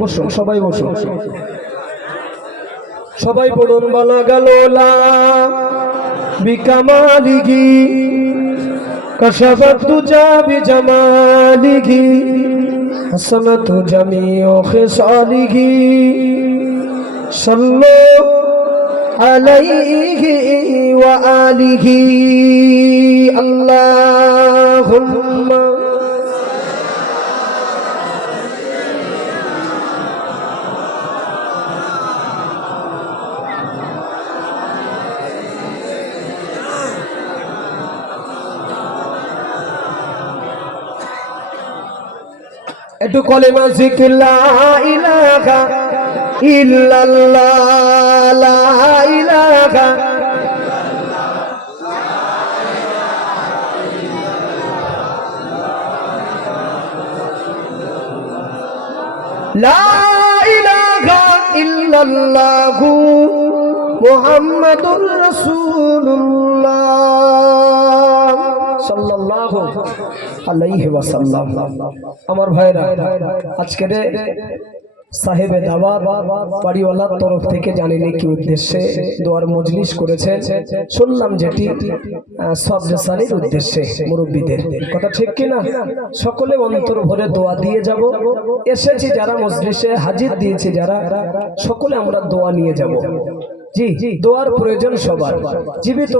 বসুন, সবাই বসুন, সবাই পড়ুন। বলা গেল লা বিকামালিহি কাশাফাত তুজা বিজামালিহি হাসানাতু জামিউ খিসালিহি সাল্লু আলাইহি ওয়া আলিহি আল্লাহুম্মা একটু কলেমা জিকির লা ইলাহা ইল্লাল্লাহ লা ইলাহা লা ইলাহা ইল্লাল্লাহু মুহাম্মাদুর রাসূলুল্লাহ সাল্লাল্লাহু আলাইহি ওয়াসাল্লাম। আমার ভাইরা, আজকে সাহেবে দাওয়াত বাড়িওয়ালার তরফ থেকে জানিনি কি উদ্দেশ্যে দোয়ার মজলিস করেছেন, শুনলাম যেটি সব রেসানির উদ্দেশ্যে, মুরব্বীদের কথা ঠিক কিনা? সকলে অন্তর ভরে দোয়া দিয়ে যাব। এসেছি যারা মজলিসে হাজির দিয়েছি যারা, সকলে আমরা দোয়া নিয়ে যাব। জি, দোয়ার প্রয়োজন সবার। জীবিত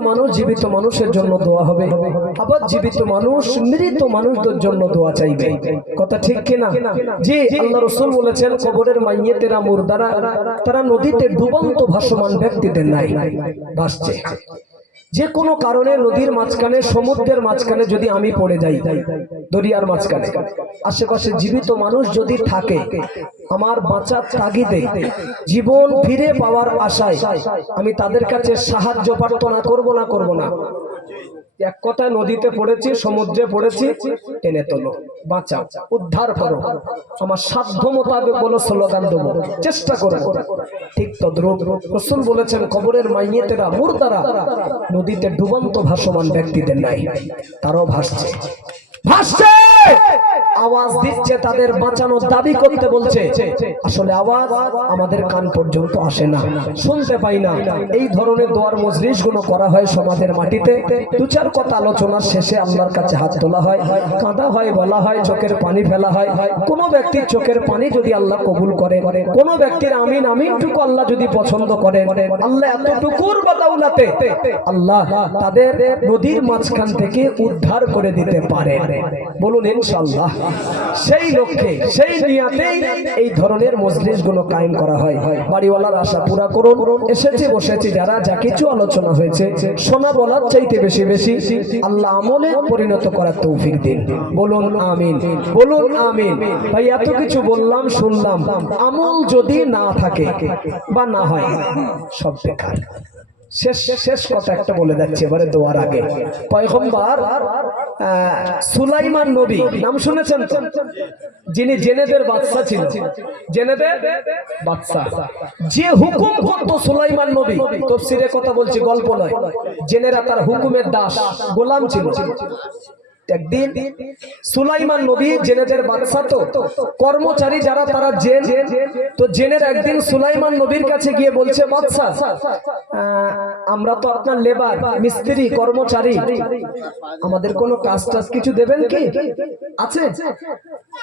মানুষের জন্য দোয়া হবে, আবার জীবিত মানুষ মৃত মানুষদের জন্য দোয়া চাইবে, কথা ঠিক কিনা? জি, আল্লাহ রাসূল বলেছেন কবরের মাইয়েতেরা মুর্দারা তারা নদীতে ডুবন্ত ভাসমান ব্যক্তিদের নাই ভাসছে। যে কোনো কারণে নদীর মাঝখানে, সমুদ্রের মাঝখানে যদি আমি পড়ে যাই, দরিয়ার মাঝখানে, আশেপাশে জীবিত মানুষ যদি থাকে, আমার বাঁচার তাগিদে, জীবন ফিরে পাওয়ার আশায় আমি তাদের কাছে সাহায্য প্রার্থনা করব না। এক কথায় নদীতে পড়েছি, সমুদ্রে পড়েছি, টেনে তোলো, বাঁচাও, উদ্ধার করো, আমার সাধ্য মোতাবেক বলো, স্লোগান দেবো, চেষ্টা করো। ঠিক তদ্রূপ রাসূল বলেছেন কবরের মাইয়েতেরা মুর্দারা নদীতে ডুবন্ত ভাসমান ব্যক্তিদের নাই, তারাও ভাসছে, আওয়াজ দিচ্ছে, তাদের বাঁচানোর দাবি করতে বলছে। আসলে আওয়াজ আমাদের কান পর্যন্ত আসে না, শুনতে পাই না। এই ধরনের দোয়ার মজলিস গুলো করা হয় সমাজের মাটিতে। দু চার কথা আলোচনার শেষে আল্লাহর কাছে হাত তোলা হয়, কাঁদা হয়, বলা হয়, চোখের পানি ফেলা হয়। কোন ব্যক্তির চোখের পানি যদি আল্লাহ কবুল করে, কোন ব্যক্তির আমিন আমিনটুকু আল্লাহ যদি পছন্দ করে, আল্লাহ এতটুকুর বদৌলতে আল্লাহ তাদের নদীর মাঝখান থেকে উদ্ধার করে দিতে পারে, বলুন ইনশাআল্লাহ। সেই লক্ষ্যে, সেই নিয়াতেই এই ধরনের মজলিস গুলো কায়েম করা হয়। বাড়িওয়ালার আশা পুরা করুন। এসেছি বসেছি যারা, যা কিছু আলোচনা হয়েছে শোনা বলার চাইতে বেশি বেশি আল্লাহ আমলে পরিণত করার তৌফিক দিন, বলুন আমিন, বলুন আমিন। ভাই এত কিছু বললাম, শুনলাম, আমল যদি না থাকে বা না হয় সব বেকার। শেষ কথা একটা বলে যাচ্ছে এবারে দোয়ার আগে। পয়গম্বর সুলাইমান নবী নাম শুনেছেন তো? যিনি জেনেদের বাদশা ছিল, জেনেদের বাদশা, যে হুকুম করত সুলাইমান নবী, তাফসীরে কথা বলছি, গল্প নয়, জেনেরা তার হুকুমের দাস, গোলাম ছিল। একদিন সুলাইমান নবী জেনেদের বাদশা, তো কর্মচারী যারা তারা জেন, তো জেনের একদিন সুলাইমান নবীর কাছে গিয়ে বলছে, বাদশা আমরা তো আপনার লেবার, মিস্ত্রি, কর্মচারী, আমাদের কোনো কাজ টাজ কিছু দেবেন কি? আছে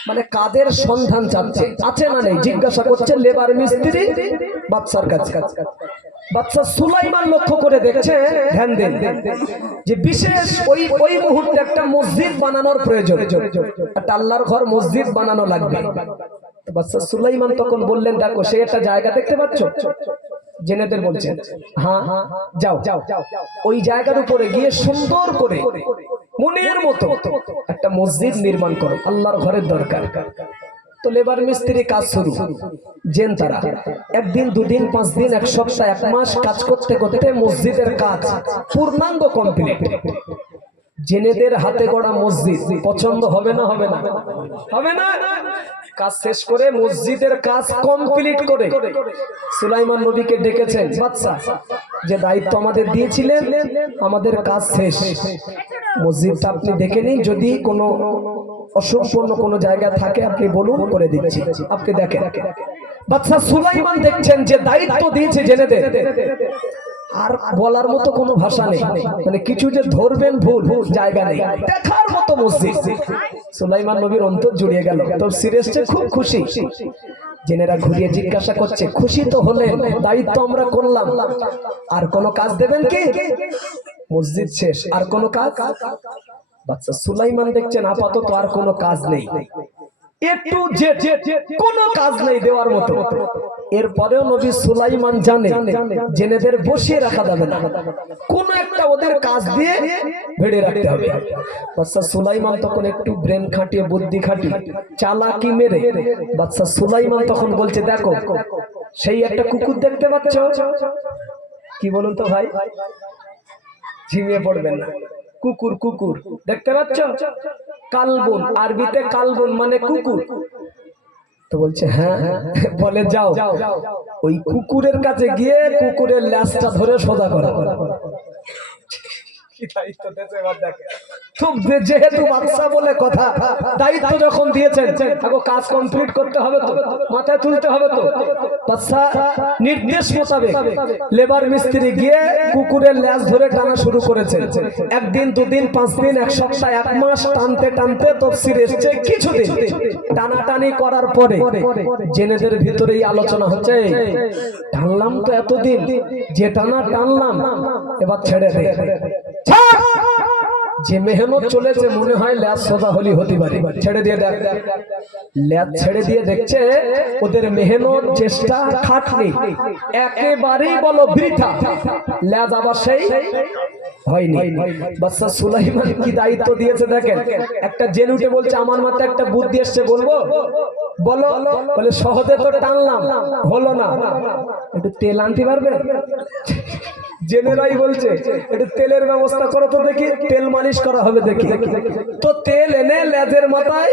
মানে কাদের সন্ধান চাচ্ছে, আছে না নেই জিজ্ঞাসা করছে লেবার মিস্ত্রি বাদশার কাছে। বাদশা সুলাইমান লক্ষ্য করে দেখছে, ধ্যান দেন, যে বিশেষ ওই মুহূর্তে একটা মসজিদ বানানোর প্রয়োজন, একটা আল্লাহর ঘর মসজিদ বানানো লাগবে। বাদশা সুলাইমান তখন বললেন, দেখো সে একটা জায়গা দেখতে পাচ্ছ? জেনেদের বলছেন, হ্যাঁ যাও, ওই জায়গার উপরে গিয়ে সুন্দর করে মনের মতো একটা মসজিদ নির্মাণ করো, আল্লাহর ঘরের দরকার। তো লেবার মিস্ত্রি কাজ শুরু। জেন তারা একদিন, দুদিন, 5 দিন, 1 সপ্তাহ, 1 মাস কাজ করতে করতে মসজিদের কাজ পূর্ণাঙ্গ কমপ্লিট। জেনেদের হাতে গড়া মসজিদ পছন্দ হবে না? হবে না? হবে না? কাজ শেষ করে মসজিদের কাজ কমপ্লিট করে সুলাইমান নবীকে ডেকেছেন, বাদশা যে দায়িত্ব আমাদের দিয়েছিলেন, আমাদের কাজ শেষ, মসজিদটা আপনি দেখে নিন, যদি কোনো অসম্পূর্ণ কোনো জায়গা থাকে আপনি বলুন, করে দিচ্ছি। আপনি দেখেন বাদশা সুলাইমান দেখছেন যে দায়িত্ব দিয়েছে জেনেদের, আর বলার মতো কোনো ভাষা নেই, মানে কিছু যে ধরবেন ভুল জায়গা নেই, দেখার মতো মসজিদ। সুলাইমান নবীর অন্তর জুড়িয়ে গেল, তাফসীরে এসেছে খুব খুশি। জেনেরা ঘুরিয়ে জিজ্ঞাসা করছে, খুশি তো হলেন, দায়িত্ব আমরা করলাম, আর কোনো কাজ দেবেন কি? মসজিদ শেষ, আর কোনো কাজ? বাদশা সুলাইমান দেখছেন আপাতত আর কোনো কাজ নেই, একটু যে কোনো কাজ নেই দেওয়ার মতো। এরপরেও নবী সুলাইমান জানে জেনেদের বসিয়ে রাখা যাবে না, কোন একটা ওদের কাজ দিয়ে ভেড়ে রাখতে হবে। বাদশা সুলাইমান তখন একটু ব্রেন খাটিয়ে বুদ্ধি খাটিয়ে চালাকি মেরে বাদশা সুলাইমান তখন বলছে, দেখো সেই একটা কুকুর দেখতে পাচ্ছ, কি বলুন তো ভাই, ঝিমিয়ে পড়বেন না, কুকুর কুকুর দেখতে পাচ্ছ, কালবুন, আরবিতে কালবুন মানে কুকুর। তো বলছে হ্যাঁ। বলে যাও ওই কুকুরের কাছে গিয়ে কুকুরের ল্যাজটা ধরে সোজা করা। যেহেতু বাদশা বলে কথা, দায়িত্ব যখন দিয়েছেন কাজ কমপ্লিট করতে হবে, তো মাথায় তুলতে হবে। তো বাদশা নির্দেশ মোতাবেক লেবার মিস্ত্রি গিয়ে কুকুরের ল্যাজ ধরে টানা শুরু করেছে। একদিন, দুদিন, 5 দিন, 1 সপ্তাহ, 1 মাস টানতে টানতে তাফসীরে এসেছে কিছুদিন টানাটানি করার পরে জেনেদের ভিতরেই আলোচনা হচ্ছে, টানলাম তো এতদিন, যে টানা টানলাম এবার ছেড়ে দে, যে মেহনত চলেছে মনে হয় ল্যাজ সোজা হলি হতে পারে, ছেড়ে দিয়ে দেখ। ল্যাজ ছেড়ে দিয়ে দেখছে ওদের মেহনত, চেষ্টা, খাটনি একেবারেই বলো বৃথা, ল্যাজ আবার সেই হয়নি। বাদশা সুলাইমান কি দায়িত্ব দিয়েছে দেখেন, একটা জেল উঠে বলছে, আমার মাথায় একটা বুদ্ধি এসছে, বলবো? বলো। বলে সহজে তো টানলাম, হলো না, একটু তেল আনতে পারবে? জেনেরাই বলছে একটু তেলের ব্যবস্থা করো তো দেখি, তেল মালিশ করা হবে দেখি। তো তেল এনে লেজের মাথায়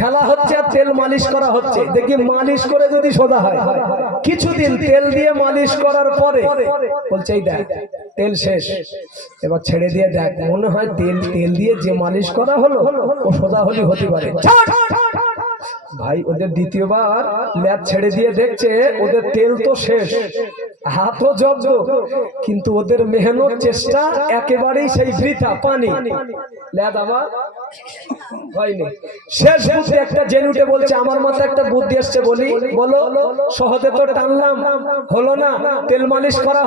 ঢালা হচ্ছে আর তেল মালিশ করা হচ্ছে, দেখি মালিশ করে যদি সোজা হয়। কিছুদিন তেল দিয়ে মালিশ করার পরে বলছে এই দেখ তেল শেষ, এবার ছেড়ে দিয়ে দেখ, মনে হয় তেল দিয়ে যে মালিশ করা হলো ও সোজা হলি হতে পারে। ভাই ওদের দ্বিতীয়বার ল্যাজ ছেড়ে দিয়ে দেখছে ওদের তেল তো শেষ, হাতও জব্দ, কিন্তু ওদের মেহনত চেষ্টা একেবারেই সেই বৃথা, পানি। ল্যাজ আবার হয়নি। শেষ বুদ্ধি একটা জেনে উঠে বলছে, আমার মাথায় একটা বুদ্ধি আসছে, বলি? বলো। সহজে তো টানলাম, হলো না, তেল মালিশ করা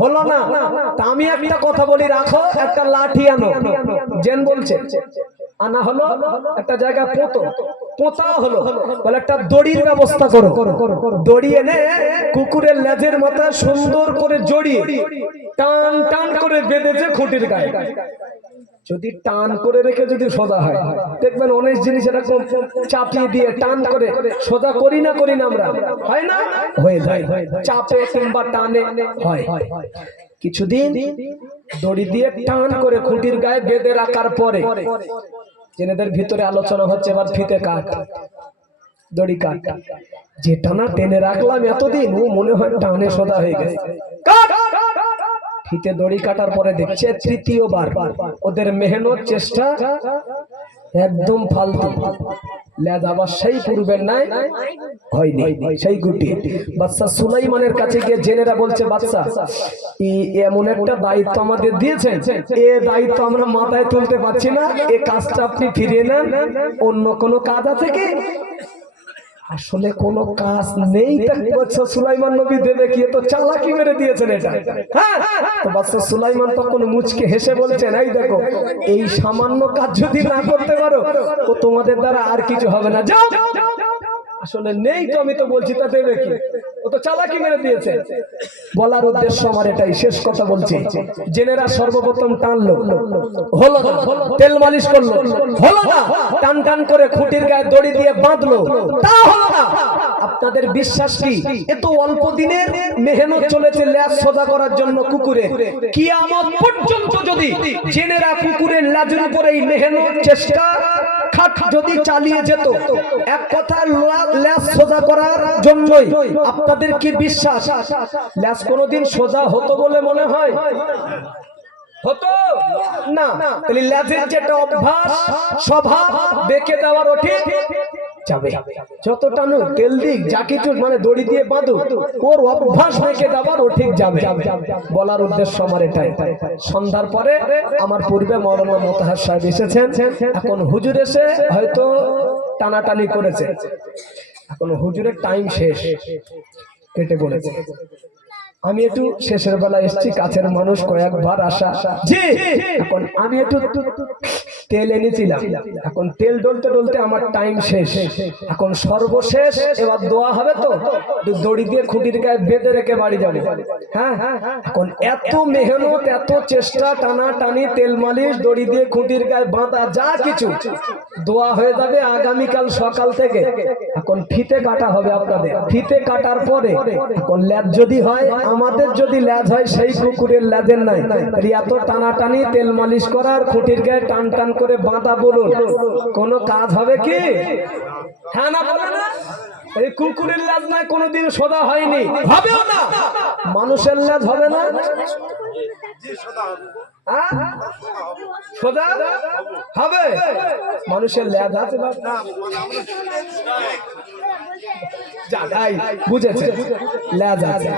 হলো না, তা আমি একটা কথা বলি, রাখো একটা লাঠি আনো। জেন বলছে আনা হলো, একটা জায়গা পোতা হলো, বলে একটা দড়ির ব্যবস্থা করো। দড়ি এনে কুকুরের লেজের মাথা সুন্দর করে জড়িয়ে টান টান করে বেঁধেছে খুঁটির গায়ে। যদি টান করে রেখে যদি সোজা হয়, দেখবেন অনেক জিনিস এরকম চাপিয়ে দিয়ে টান করে সোজা করি না আমরা, হয় না? হয়ে যায়, চাপে কিংবা টানে হয়। কিছুদিন দড়ি দিয়ে টান করে খুঁটির গায়ে বেঁধে রাখার পরে জেনেদের ভিতরে আলোচনা হচ্ছে, এবার ফিতে কাট, দড়ি কাট, যে টানা টেনে রাখলাম এতদিন ও মনে হয় টানে সোজা হয়ে গেছে। ফিতে দড়ি কাটার পরে দেখছে তৃতীয়বার ওদের মেহনত চেষ্টা একদম ফালতু, লেজ আবার সেই পূর্বের নাই হয়নি, সেই গুটি। বাদশা সুলাইমানের কাছে গিয়ে জেনেরা বলছে, বাদশা এমন একটা দায়িত্ব আমাদের দিয়েছেন, এ দায়িত্ব আমরা মাথায় তুলতে পারছি না, এ কাজটা আপনি ফিরিয়ে নেন, অন্য কোনো কাজ আছে কি? আসলে কোনো কাজ নেই, বাদশা সুলাইমান নবী দেবে কি? তো চালাকি মেরে দিয়েছেন এটা। হ্যাঁ, তো বাদশা সুলাইমান তখন মুচকে হেসে বলছেন, এই দেখো এই সামান্য কাজ যদি না করতে পারো তো তোমাদের দ্বারা আর কিছু হবে না, যাও। আসলে নেই তো, আমি তো বলছি, তা দেবে কি? ও তো চালাকি মেরে দিয়েছে। বলার উদ্দেশ্য আমার এটাই, শেষ কথা বলছি। জেনেরা সর্বপ্রথম টানলো, হলো না, তেল মালিশ করলো, হলো না, টান টান করে খুঁটির গায়ে দড়ি দিয়ে বাঁধলো, তা হলো না। আপনাদের বিশ্বাস কি? এত অল্প দিনের মেহনত চলেছে ল্যাজ সোজা করার জন্য কুকুরের, কিয়ামত পর্যন্ত যদি জেনেরা কুকুরের ল্যাজের উপরে এই মেহনত চেষ্টা যদি চালিয়ে যেত, এক কথা ল্যাজ সোজা করার জন্যই, আপনাদের কি বিশ্বাস ল্যাজ কোনোদিন সোজা হতো বলে মনে হয়? হতো না। তাহলে লেজের যেটা অভ্যাস স্বভাব বেঁকে দেওয়ার ওঠে যাবে, যত টানো তেল দিক যা কিছু মানে দড়ি দিয়ে বাঁধো, ওর অভ্যাস বেঁকে দেওয়ার ও ঠিক যাবে। বলার উদ্দেশ্য আমার এটাই। সন্ধ্যার পরে আমার পূর্বে মৌলানা মোতাহার সাহেব এসেছেন, এখন হুজুর এসে হয়তো টানাটানি করেছে, এখন হুজুরের টাইম শেষ কেটে বলেছে। আমি একটু শেষের বেলা এসেছি, কাছের মানুষ কয়েকবার আসা, জি এখন আমি একটু তেল এনেছিলাম, এখন তেল ডলতে ডলতে আমার টাইম শেষ, এখন সর্বশেষ এবার দোয়া হবে, তো দড়ি দিয়ে খুঁটির গায়ে বেঁধে রেখে বাড়ি যাবে। হ্যাঁ, এখন এত মেহনত এত চেষ্টা, টানা টানি তেল মালিশ দড়ি দিয়ে খুঁটির গায়ে বাঁধা যা কিছু, দোয়া হয়ে যাবে আগামীকাল সকাল থেকে। এখন ফিতে কাটা হবে আপনাদের, ফিতে কাটার পরে এখন ল্যাজ যদি হয়, আমাদের যদি ল্যাজ হয় সেই কুকুরের ল্যাজের নাই, এত টানাটানি তেল মালিশ করার খুঁটির গায়ে টান টান করে বাঁধা, বলুন কোন কাজ হবে কি? হ্যাঁ না বলে না? এই কুকুরের ল্যাজ নাই কোনোদিন সোজা হয়নি, হবেও না। মানুষের ল্যাজ হবে না, সোজা হবে। মানুষের ল্যাজ আছে বুঝেছে, ল্যাজ আছে।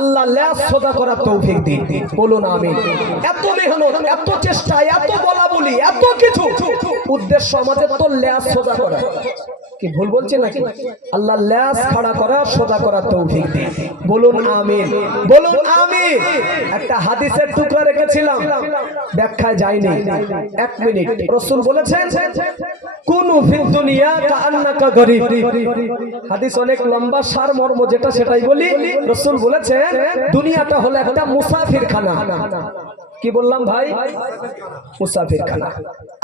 আল্লাহ ল্যাজ সোজা করার তৌফিক দিন, বলুন আমিন। এত মেহনত এত চেষ্টা এত বলা বলি এত কিছু, উদ্দেশ্য আমাদের তো ল্যাজ সোজা করা, কি ভুল বলছি নাকি? আল্লাহ ল্যাজ খাড়া করা সোজা করার তৌফিক দিন, বলুন আমিন, বলুন আমিন। একটা হাদিসের টুকরা রেখেছিলাম, ব্যাখ্যায় যায়নি, 1 মিনিট। রাসূল বলেছেন কুনু ফিদ দুনিয়া কাআন্নাকা গরীব। হাদিস অনেক লম্বা, সারমর্ম যেটা সেটাই বলি। রাসূল বলেছেন দুনিয়াটা হলো একটা মুসাফিরখানা। কি বললাম ভাই? মুসাফিরখানা।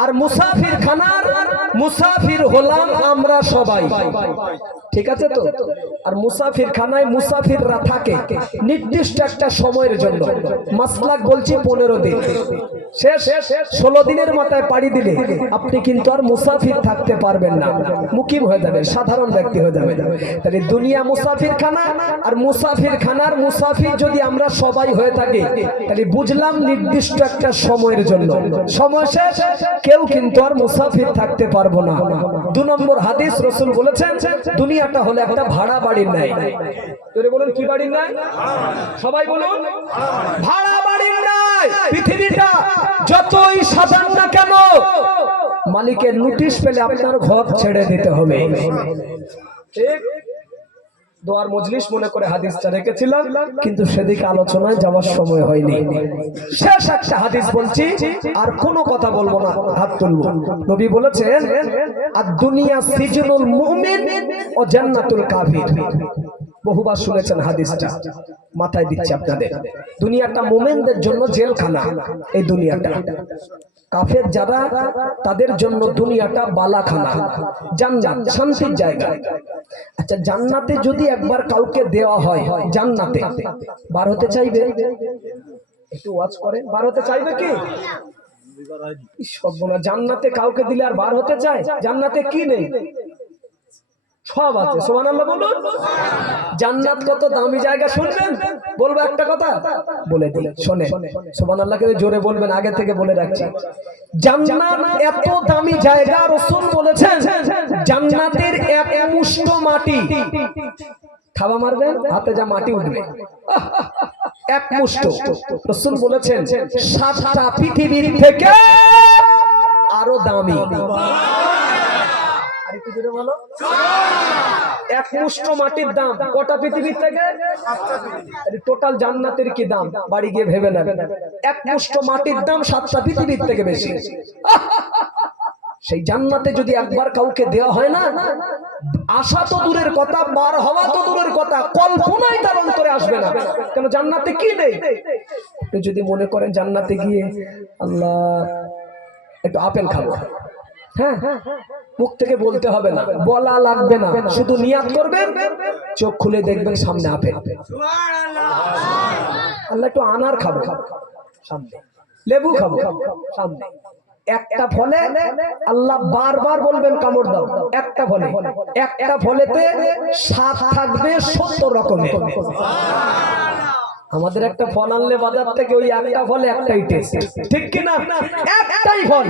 আর মুসাফিরখানার মুসাফির হলাম আমরা সবাই, ঠিক আছে তো? আর মুসাফিরখানায় মুসাফিররা থাকে নির্দিষ্ট একটা সময়ের জন্য। মাসলাক বলছি 15 দিন, শেষ 16 দিনের মাথায় পাড়ি দিলে আপনি কিন্তু আর মুসাফির থাকতে পারবেন না, মুকিম হয়ে যাবে, সাধারণ ব্যক্তি হয়ে যাবে। তাহলে দুনিয়া মুসাফিরখানা, আর মুসাফিরখানার মুসাফির যদি আমরা সবাই হয়ে থাকি, তাহলে বুঝলাম নির্দিষ্ট একটা সময়ের জন্য, সময় শেষ কেউ কিন্তু আর মুসাফির থাকতে পারবো না। 2 নম্বর হাদিস, রাসূল বলেছেন দুনিয়াটা হলো একটা ভাড়া বাড়ির ন্যায়। তোরে বলুন কি বাড়ির ন্যায়? সবাই বলুন ভাড়া বাড়ির ন্যায়। পৃথিবীটা যতই সাজান না কেন, মালিকের নোটিশ পেলে আপনার ঘর ছেড়ে দিতে হবে, ঠিক? দোয়ার মজলিস মনে করে হাদিসটা রেখেছিলাম, কিন্তু সেদিকে আলোচনায় যাওয়ার সময় হয়নি। শেষ একটা হাদিস বলছি, আর কোনো কথা বলবো না, হাত তুলবো। নবী বলেছেন আদ-দুনিয়া সিজনুল মুমিন ও জান্নাতুল কাফির। বহুবার শুনেছেন হাদিসটা, মাথায় দিচ্ছি আপনাদের। দুনিয়াটা মুমিনদের জন্য জেলখানা, এই দুনিয়াটা। কাফের যারা তাদের জন্য দুনিয়াটা বালাখানা, জান্নাত শান্তির জায়গা। আচ্ছা, জান্নাতে যদি একবার কাউকে দেওয়া হয়, জান্নাতে বার হতে চাইবে? একটু ওয়াচ করেন, বার হতে চাইবে কি? জান্নাতে কাউকে দিলে আর বার হতে চায়? জান্নাতে কি নেই? সব আছে, সুবহানাল্লাহ বলুন। জান্নাত কত দামি জায়গা শুনবেন? বলবো একটা কথা, বলে দিই শোনেন। সুবহানাল্লাহকে জোরে বলবেন, আগে থেকে বলে রাখছি। জান্নাত এত দামি জায়গা, রাসূল বলেছেন জান্নাতের এক মুষ্ঠ মাটি, থাবা মারবেন হাতে যা মাটি উঠবে, এক মুষ্ঠ। রাসূল বলেছেন 7টা পৃথিবীর থেকে আরো দামি। এক মুষ্ঠ মাটির দাম কটা পৃথিবীর থেকে? টোটাল জান্নাতের কি দাম বাড়ি গিয়ে ভেবে নেবেন। এক মুষ্ঠ মাটির দাম 7টা পৃথিবীর থেকে বেশি। সেই জান্নাতে যদি একবার কাউকে দেওয়া হয় না, আশা তো দূরের কথা, বার হওয়া তো দূরের কথা, কল্পনাই তার অন্তরে আসবে না। কেন? জান্নাতে কি নেই? আপনি যদি মনে করেন জান্নাতে গিয়ে আল্লাহ একটু আপেল খাবো, হ্যাঁ, মুখ থেকে বলতে হবে না, বলা লাগবে না, শুধু নিয়াত করবেন, চোখ খুলে দেখবেন সামনে আপেল। আল্লাহ একটু আনার খাবো সামনে, লেবু খাবো সামনে। একটা ফলে আল্লাহ বারবার বলবেন কামড় দাও, একটা ফলে, একটা ফলেতে স্বাদ থাকবে 70 রকমের। আমাদের একটা ফল আনলে বাজার থেকে ওই একটা ফলে একটাই টেস্ট, ঠিক কি না? একটাই ফল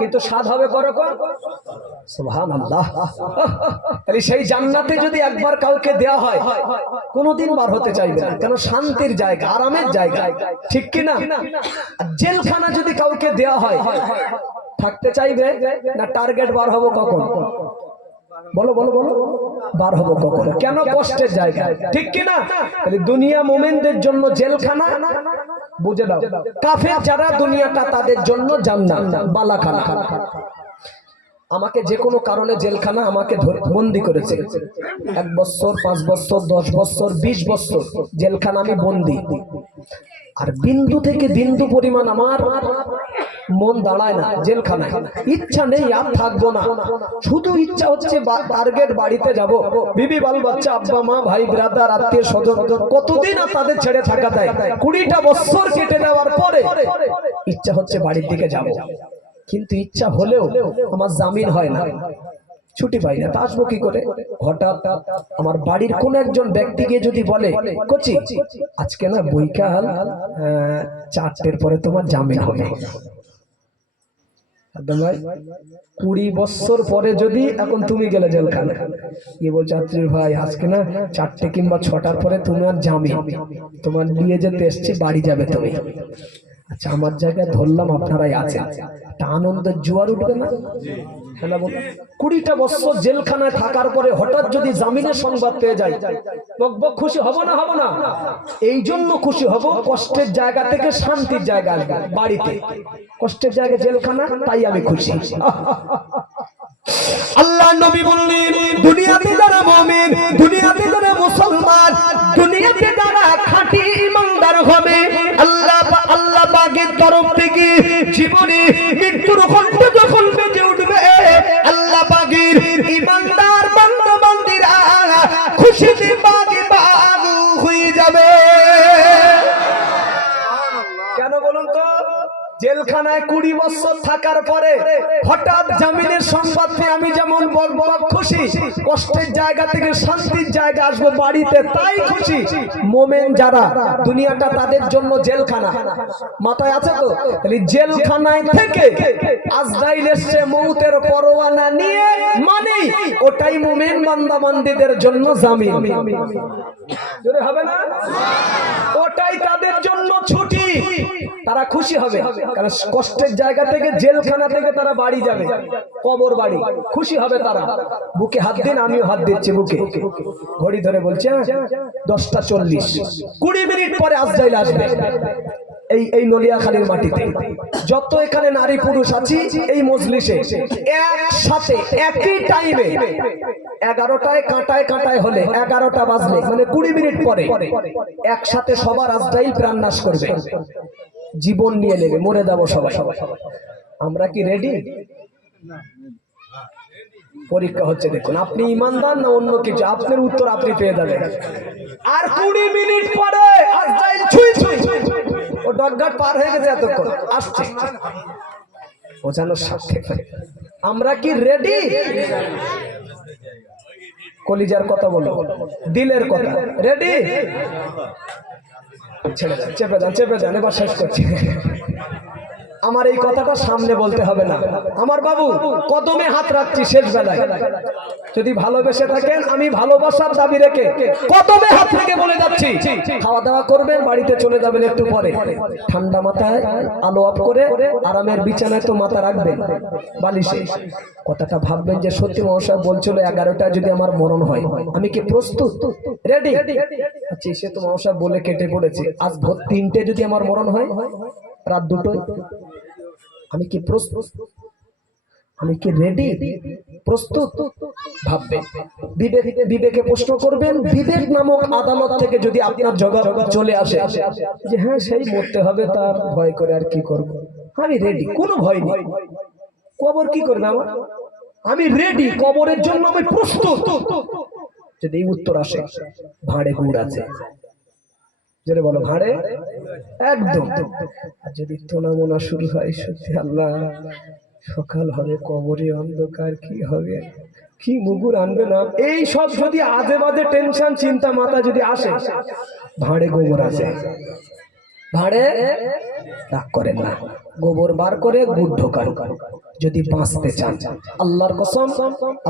কিন্তু স্বাদ হবে করকম। সুবহানাল্লাহ। তাহলে সেই জান্নাতে যদি একবার কাউকে দেয়া হয় কোনোদিন বার হতে চাইবে না, কেন শান্তির জায়গা, আরামের জায়গা, ঠিক কি না? জেলখানা যদি কাউকে দেয়া হয় থাকতে চাইবে না? টার্গেট বার হবো কখন? বলো বলো বলো, বার হবো কখন? কেন? কষ্টের জায়গা, ঠিক কি না? তাহলে দুনিয়া মুমিনদের জন্য জেলখানা, বুঝে দাও। কাফের যারা দুনিয়াটা তাদের জন্য জান্নাত, বালাখানা। আমাকে যে কোনো কারণে জেলখানা আমাকে বন্দি করেছে, 1 বছর, 5 বছর, 10 বছর, 20 বছর জেলখানা আমি বন্দি। আর বিন্দু থেকে বিন্দু পরিমাণ আমার মন দাঁড়ায় না জেলখানায়, ইচ্ছা নেই আর থাকবো না, শুধু ইচ্ছা হচ্ছে টার্গেট বাড়িতে যাব, বিবি বাল বাচ্চা, আব্বা মা, ভাই ব্রাদার, আত্মীয় স্বজন, কতদিন আর তাদের ছেড়ে থাকা যায়? 20টা বছর কেটে যাওয়ার পরে ইচ্ছা হচ্ছে বাড়ির দিকে যাব, কিন্তু ইচ্ছা হলেও আমার জামিন হয় না, ছুটি পাই না, তা আসবো কি করে? হঠাৎ আমার বাড়ির কোন একজন ব্যক্তিকে যদি বলে, কোচি আজকে না বৈকাল 4টের পরে তোমার জামিন হবে, 20 বছর পরে যদি এখন তুমি গেলে জেলখানা, কি বলছো আত্মীয় ভাই আজকে না 4টে কিংবা 6টার পরে তোমার জামিন, তোমার নিয়ে যেতে এসছি, বাড়ি যাবে তুমি। আচ্ছা আমার জায়গায় ধরলাম আপনারাই আছেন, তা আনন্দের জোয়ার উঠবে না? হ্যাঁ বল। 20টা বছর জেলখানায় থাকার পরে হঠাৎ যদি জামিনের সংবাদ পেয়ে যায়, বকবক খুশি হব না? হব না? এই জন্য খুশি হব, কষ্টের জায়গা থেকে শান্তির জায়গা আসবে বাড়িতে, কষ্টের জায়গা জেলখানা, তাই আমি খুশি। আল্লাহ নবী বললেন, দুনিয়াতে যারা মুমিন, দুনিয়াতে যারা মুসলমান, দুনিয়াতে যারা খাঁটি ঈমানদার হবে, আল্লাহ পাকের তরফ থেকে জীবনে মৃত্যুর ঘণ্ট যখন বেজে উঠবে, আল্লাহ পাকের ঈমানদার বান্দা বান্দীরা খুশিতে বাগে বাগ হয়ে যাবে। কেন বলুন তো? জেলখানায় 20 বছর থাকার পরে হঠাৎ জামিনের সংবাদ পেয়ে আমি যেমন বকবক খুশি, কষ্টের জায়গা থেকে শান্তির জায়গা আসবো বাড়িতে, তাই খুশি। মোমেন যারা, দুনিয়াটা তাদের জন্য জেলখানা, মাথায় আছে তো? জেলখানায় থেকে আজরাইল এসে মউতের পরোয়ানা নিয়ে, মানে ওটাই মোমেন বান্দা বান্দীদের জন্য জামিন, জোরে হবে না? ওটাই তাদের জন্য ছুটি, তারা খুশি হবে, কারণ কষ্টের জায়গা থেকে, জেলখানা থেকে তারা বাড়ি যাবে, কবর বাড়ি, খুশি হবে তারা। বুকে হাত দিন, আমিও হাত দিচ্ছি বুকে, ঘড়ি ধরে বলছে 10টা 40, 20 মিনিট পরে আজরাইল আসবে। এই নলিয়াখালীর মাটিতে যত এখানে নারী পুরুষ আছি এই মজলিসে একসাথে একই টাইমে 11টায় কাঁটায় কাঁটায় হলে 11টা বাজলে মানে 20 মিনিট পরে একসাথে সবার আজরাইল প্রাণনাশ করবে, জীবন নিয়ে নেবে, মরে যাবো সবাই। আমরা কি রেডি? পরীক্ষা হচ্ছে, দেখুন আপনি ইমানদার না অন্য কিছু, আপনার উত্তর আপনি পেয়ে যাবেন। আর 20 মিনিট পরে আজরাইল ছুঁই ছুঁই, ও ডগঘাট পার হয়ে গেছে, এতক্ষণ আসছে, বোঝানোর সাথে আমরা কি রেডি? কলিজার কথা বলো, দিলের কথা, রেডি? ছেড়ে যান, চেপে যান, চেপে যান, এবার শেষ করছি। আমার এই কথাটা সামনে বলতে হবে না, আমার বাবু কদমে হাত রাখছি শেষ বেলায়, যদি ভালোবেসে থাকেন আমি ভালোবাসার দাবি রেখে কদমে হাত রেখে বলে যাচ্ছি, খাওয়া দাওয়া করবেন, বাড়িতে চলে যাবেন একটু পরে, ঠান্ডা মাথায় আলো অফ করে আরামের বিছানায় তো মাথা রাখবেন বালিশে, কথাটা ভাববেন যে সত্যি মহাশয় বলছিল 11টায় যদি আমার মরণ হয়, আমি কি প্রস্তুত? রেডি? আচ্ছা সে তো মহাশয় বলে কেটে পড়েছে, আজ ভোর 3টে যদি আমার মরণ হয়, রাত 2টোয়, আমি কি প্রস্তুত? আমি কি রেডি? প্রস্তুত? ভাববেন, বিবেকে প্রশ্ন করবেন, বিবেক নামক আদালত থেকে যদি আপনার জবাব চলে আসে যে হ্যাঁ সেই মরতে হবে, তার ভয় করে আর কি করব, আমি রেডি, কোনো ভয় নেই, কবর কি করবে আমার, আমি রেডি, কবরের জন্য আমি প্রস্তুত, যদি এই উত্তর আসে ভাঁড়ে গুড় আছে, জোরে বলো ভাঁড়ে একদম। আর যদি তোনা মোনা শুরু হয়, সত্যি আল্লাহ সকাল হবে, কবরে অন্ধকার, কি হবে কি মুগুর আনবে না, এই সব যদি আজে বাজে টেনশন চিন্তা মাথা যদি আসে, ভাঁড়ে গোবর আছে, ভাঁড়ে রাগ করেন না, গোবর বার করে গুড় ঢোকান যদি বাঁচতে চান। আল্লাহর কসম,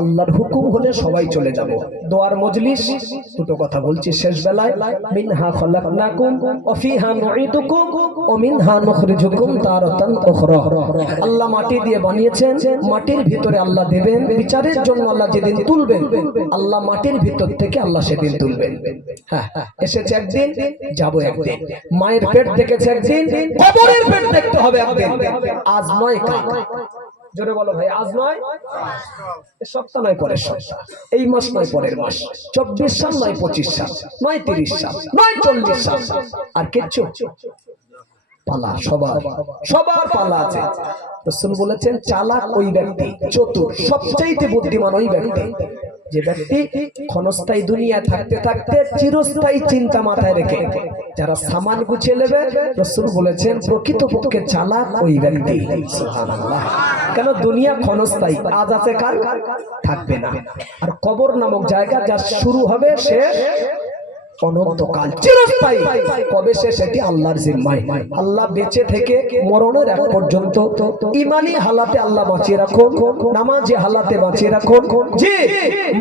আল্লাহর হুকুম হলে সবাই চলে যাব। দোয়ার মজলিস, দুটো কথা বলছি শেষ বেলায়, মিনহা খলাকনাকুম ওয়া ফিহা নুঈদুকুম ওয়া মিনহা নুখরিজুকুম তারাতান উখরা। আল্লাহ মাটি দিয়ে বানিয়েছেন, মাটির ভিতরে আল্লাহ দেবেন বিচারের জন্য। আল্লাহ যেদিন তুলবেন, আল্লাহ মাটির ভিতর থেকে আল্লাহ সেদিন তুলবেন। হ্যাঁ, এসেছে একদিন, যাব একদিন। মায়ের পেট দেখেছে একদিন, কবরের পেট দেখতে হবে একদিন। আজ নয় কাল, জোরে বলো ভাই, আজ নয়, সপ্তাহ নয় পরের সপ্তাহ, এই মাস নয় পরের মাস, 24 সাল নয় 25 সাল নয় 30 সাল নয় 40 সাল, আর কিচ্ছু পালা, সবার পালা আছে। রাসূল বলেছেন চালাক ওই ব্যক্তি, চতুর সবচাইতে বুদ্ধিমান ওই ব্যক্তি যে ব্যক্তি ক্ষণস্থায়ী দুনিয়া থাকতে থাকতে চিরস্থায়ী চিন্তা মাথায় রেখে যারা সামান গুছিয়ে নেবে। রাসূল বলেছেন প্রকৃতপক্ষে চালাক ওই ব্যক্তি। সুবহানাল্লাহ। কেন? দুনিয়া ক্ষণস্থায়ী, আজ আছে কাল থাকবে না, আর কবর নামক জায়গা যা শুরু হবে সে অনন্তকাল, চিরস্থায়ী। কবে শেষ সেটি আল্লাহর জিম্মায়। আল্লাহ বেঁচে থেকে মরণের এক পর্যন্ত ঈমানি হালাতে আল্লাহ বাঁচিয়ে রাখুন, নামাজি হালাতে বাঁচিয়ে রাখুন। জি,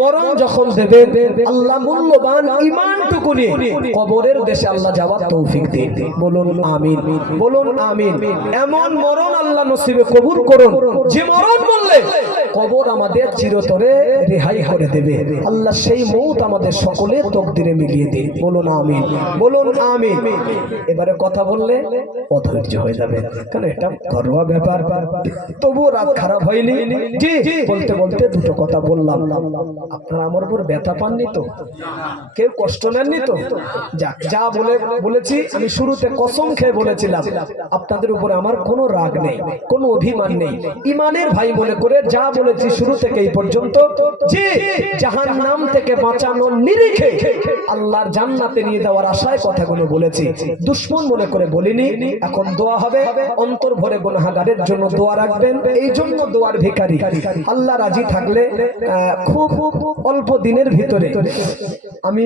মরণ যখন দেবেন আল্লাহ মূল্যবান ঈমানটুকু নিয়ে কবরের দেশে আল্লাহ যাওয়ার তৌফিক দিন। বলুন আমিন, বলুন আমিন। এমন মরণ আল্লাহ নসিবে কবুল করুন যে মরণ বললে কবর আমাদের চিরতরে রেহাই করে দেবে। আল্লাহ সেই মৌত আমাদের সকলে তকদিরে মিলিয়ে দিন। বলুন আমিন, বলুন আমিন। এবারে কথা বললে অধৈর্য হয়ে যাবে, কারণ এটা ঘরোয়া ব্যাপার, তবুও রাত খারাপ হয়নি। জি, বলতে বলতে দুটো কথা বললাম। আপনারা আমার উপর ব্যথা পাননি তো? কেউ কষ্ট নেননি তো? যা বলেছি আমি শুরুতে কসম খেয়ে বলেছিলাম, আপনাদের উপরে আমার কোনো রাগ নেই, কোনো অভিমান নেই। ইমানের ভাই মনে করে যা বলেছি শুরু থেকে এই পর্যন্ত, যে জাহান্নাম থেকে বাঁচানোর নিরিখে আল্লাহর জান্নাতে নিয়ে যাওয়ার আশায় কথাগুলো বলেছি, দুশমন মনে করে বলিনি। এখন দোয়া হবে, অন্তর ভরে গুনাহগারের জন্য দোয়া রাখবেন। এই জন্য দোয়ার ভিখারি। আল্লাহ রাজি থাকলে খুব অল্প দিনের ভিতরে আমি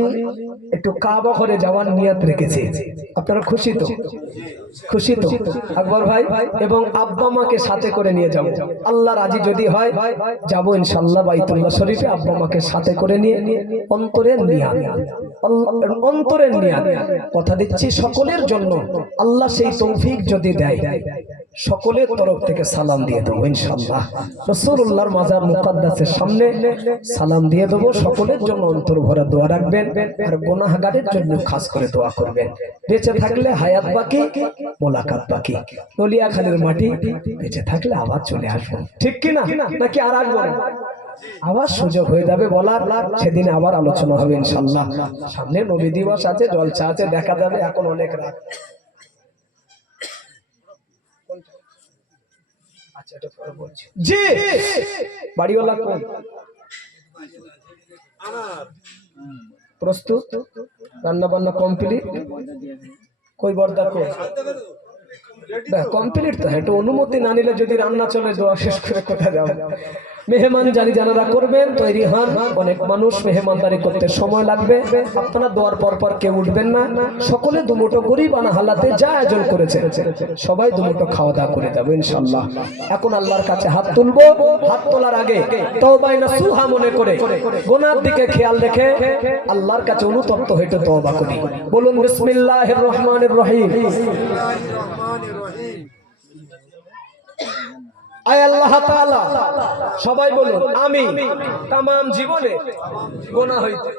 একটু কাবা ঘরে যাওয়ার নিয়ত রেখেছি। আপনারা খুশি তো? খুশি তো আকবর ভাই? এবং আব্বা মাকে সাথে করে নিয়ে যাব, আল্লাহ রাজি যদি হয় যাব ইনশাআল্লাহ বাইতুল্লাহ শরীফে। আব্বা মাকে সাথে করে নিয়ে অন্তরের নিয়াত, অন্তরের নিয়াত কথা দিচ্ছি সকলের জন্য। আল্লাহ সেই তৌফিক যদি দেয়, সকলের তরফ থেকে সালাম দিয়ে দেবো ইনশাআল্লাহ। রাসূলুল্লাহর মাজার মুকাদ্দাসের সামনে সালাম দিয়ে দেবো। সকলের জন্য অন্তর ভরা দোয়া রাখবেন, আর গুনাহগারের জন্য খাস করে দোয়া করবেন। বেঁচে থাকলে হায়াত বাকি, মোলাকাত বাকি। নলিয়াখালীর মাটি বেঁচে থাকলে আবার চলে আসবো, ঠিক কিনা? নাকি আর আসবো না? আবার সুযোগ হয়ে যাবে বলার, সেদিন আবার আলোচনা হবে ইনশাআল্লাহ। সামনে নবী দিবস আছে, জলসা আছে, দেখা যাবে। এখন অনেক রাত। জি, বাড়িওয়ালা কোন? প্রস্তুত? রান্না বান্না কমপ্লিট? কই বর্দা কই? কমপ্লিট তো, একটু অনুমতি না নিলে যদি রান্না চলে, দোয়া শেষ করে কোথায় যাও? মেহমান জানি যারা করবেন তৈরি হন। অনেক মানুষ মেহমানদারি করতে সময় লাগবে। আপনারা দোয়ার পর পর কেউ উঠবেন না, সকলে দুমুঠো গরিব আনা হালাতে যা আয়োজন করেছে সবাই দুমুঠো খাওয়া দাওয়া করে যাবে ইনশাআল্লাহ। এখন আল্লাহর কাছে হাত তুলবো। হাত তোলার আগে তওবা নাসুহা মনে করে গুনার দিকে খেয়াল রেখে আল্লাহর কাছে অনুতপ্ত হইতে তওবা করি। বলুন বিসমিল্লাহির রহমানির রহিম। আয় আল্লাহ তাআলা, সবাই বলুন আমি তাম জীবনে গুনাহ হইতে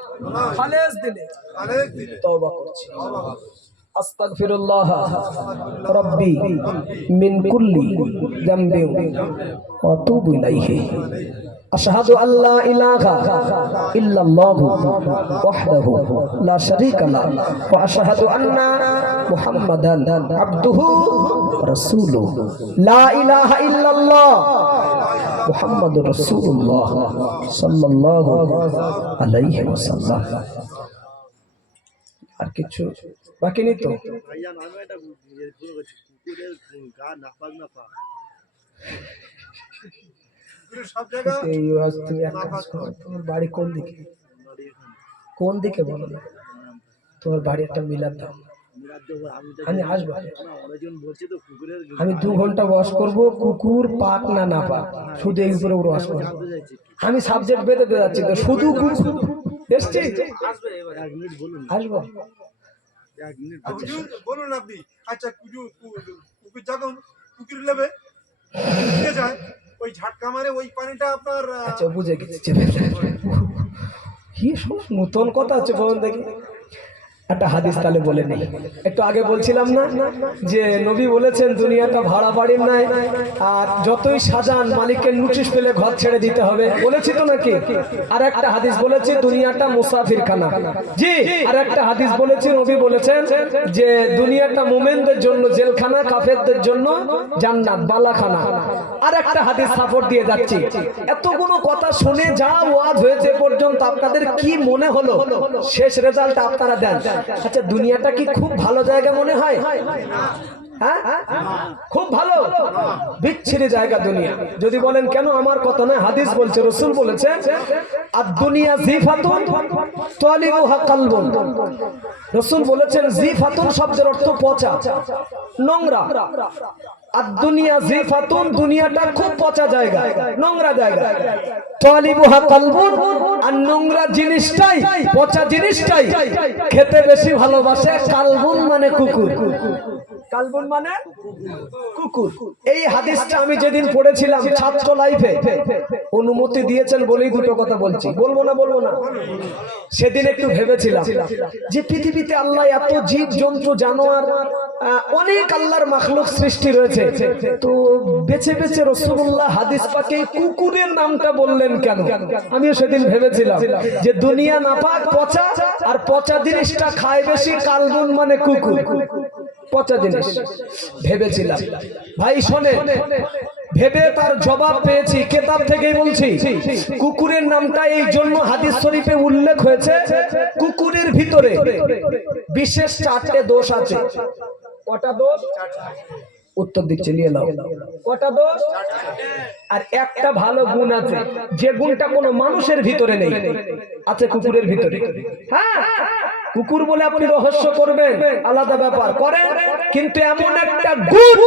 খালেস দিলে তওবা করছি। আস্তাগফিরুল্লাহ রাব্বি মিন কুল্লি যামবি ওয়া আতুবু ইলাইহি। আশহাদু আল্লা ইলাহা ইল্লাল্লাহু ওয়াহদাহু লা শারীকা লাহু ওয়া আশহাদু আন্না মুহাম্মাদান আবদুহু ওয়া রাসূলুহু। লা ইলাহা ইল্লাল্লাহ মুহাম্মাদুর রাসূলুল্লাহ সাল্লাল্লাহু আলাইহি ওয়াসাল্লাম। আর কিছু বাকি নেই তো? এই তুমি এক কাজ করো, তোমার বাড়ি কোন দিকে? কোন দিকে বলো না? তোমার বাড়ি একটা মিলাদ দাও, আমি আসবো। আমি 2 ঘন্টা ওয়াশ করবো, কুকুর পাক না না পাক, শুধু এই উপরে ওয়াশ করবো। আমি সাবজেক্ট বেঁধে যাচ্ছি তো, শুধু কুকুর এসছি, আসবো। বলুন আপনি। আচ্ছা কুকুর যখন কুকুর নেবে যায় ওই ঝাটকা মারে ওই পানিটা আপনার। আচ্ছা বুঝে গেছি, কি সব নতুন কথা আছে বলুন দেখি। একটা হাদিস তাহলে বলে নেই। একটু আগে বলছিলাম না যে নবী বলেছেন দুনিয়াটা ভাড়া বাড়ির নাই, আর যতই সাজান মালিকের নোটিশ পেলে ঘর ছেড়ে দিতে হবে, বলেছি তো নাকি? আর একটা হাদিস বলেছি দুনিয়াটা মুসাফিরখানা। জি, আর একটা হাদিস বলেছি, নবী বলেছেন যে দুনিয়াটা মুমিনদের জন্য জেলখানা, কাফেরদের জন্য জান্নাত বালাখানা। আর একটা হাদিস সাপোর্ট দিয়ে যাচ্ছি। এতগুলো কথা শুনে যা ওয়াজ হয়েছে পর্যন্ত আপনাদের কি মনে হলো? শেষ রেজাল্ট আপনারা দেন। আচ্ছা দুনিয়াটা কি খুব ভালো জায়গা মনে হয়? হ্যাঁ, খুব ভালো বিচ্ছিরি জায়গা দুনিয়া। যদি বলেন কেন, আমার কথা নয়, হাদিস বলছে, রাসূল বলেছেন আর দুনিয়া জিফাতুন তালিবুহা কালবুন। রাসূল বলেছেন জিফাতুন শব্দের অর্থ পচা, নোংরা। আর দুনিয়া জিফাতুন, দুনিয়াটা খুব পচা জায়গা, নোংরা জায়গা। তালিবুহা কালবুন, আর নোংরা জিনিসটাই, পচা জিনিসটাই খেতে বেশি ভালোবাসে। কালবুন মানে কুকুর, কালবুন মানে কুকুর। এই হাদিসটা আমি যেদিন পড়েছিলাম ছাত্র লাইফে, অনুমতি দিয়েছেন বলেই দুটো কথা বলছি, বলবো না বলবো না। সেদিন একটু ভেবেছিলাম যে পৃথিবীতে আল্লাহ এত জীব জন্তু জানোয়ার, অনেক আল্লাহর মাখলুক সৃষ্টি রয়েছে, তো বেছে বেছে রাসূলুল্লাহ হাদিস পাকে কুকুরের নামটা বললেন কেন? আমিও সেদিন ভেবেছিলাম যে দুনিয়া নাপাক, পচা, আর পচা জিনিসটা খায় বেশি, কালবুন মানে কুকুর, পচা জিনিস ভেবেছিলাম। ভাই শোনে, ভেবে তার জবাব পেয়েছি, কেতাব থেকেই বলছি। কুকুরের নামটা এই জন্য হাদিস শরীফে উল্লেখ হয়েছে, কুকুরের ভিতরে বিশেষ 4টে দোষ আছে। কটা দোষ? উত্তর দিচ্ছে, নিয়ে নাও। কটা দোষ? আর একটা ভালো গুণ আছে, যে গুণটা কোনো মানুষের ভিতরে নেই, আছে কুকুরের ভিতরে। হ্যাঁ, কুকুর বলে আপনি রহস্য করবেন আলাদা ব্যাপার করেন, কিন্তু এমন একটা গুণ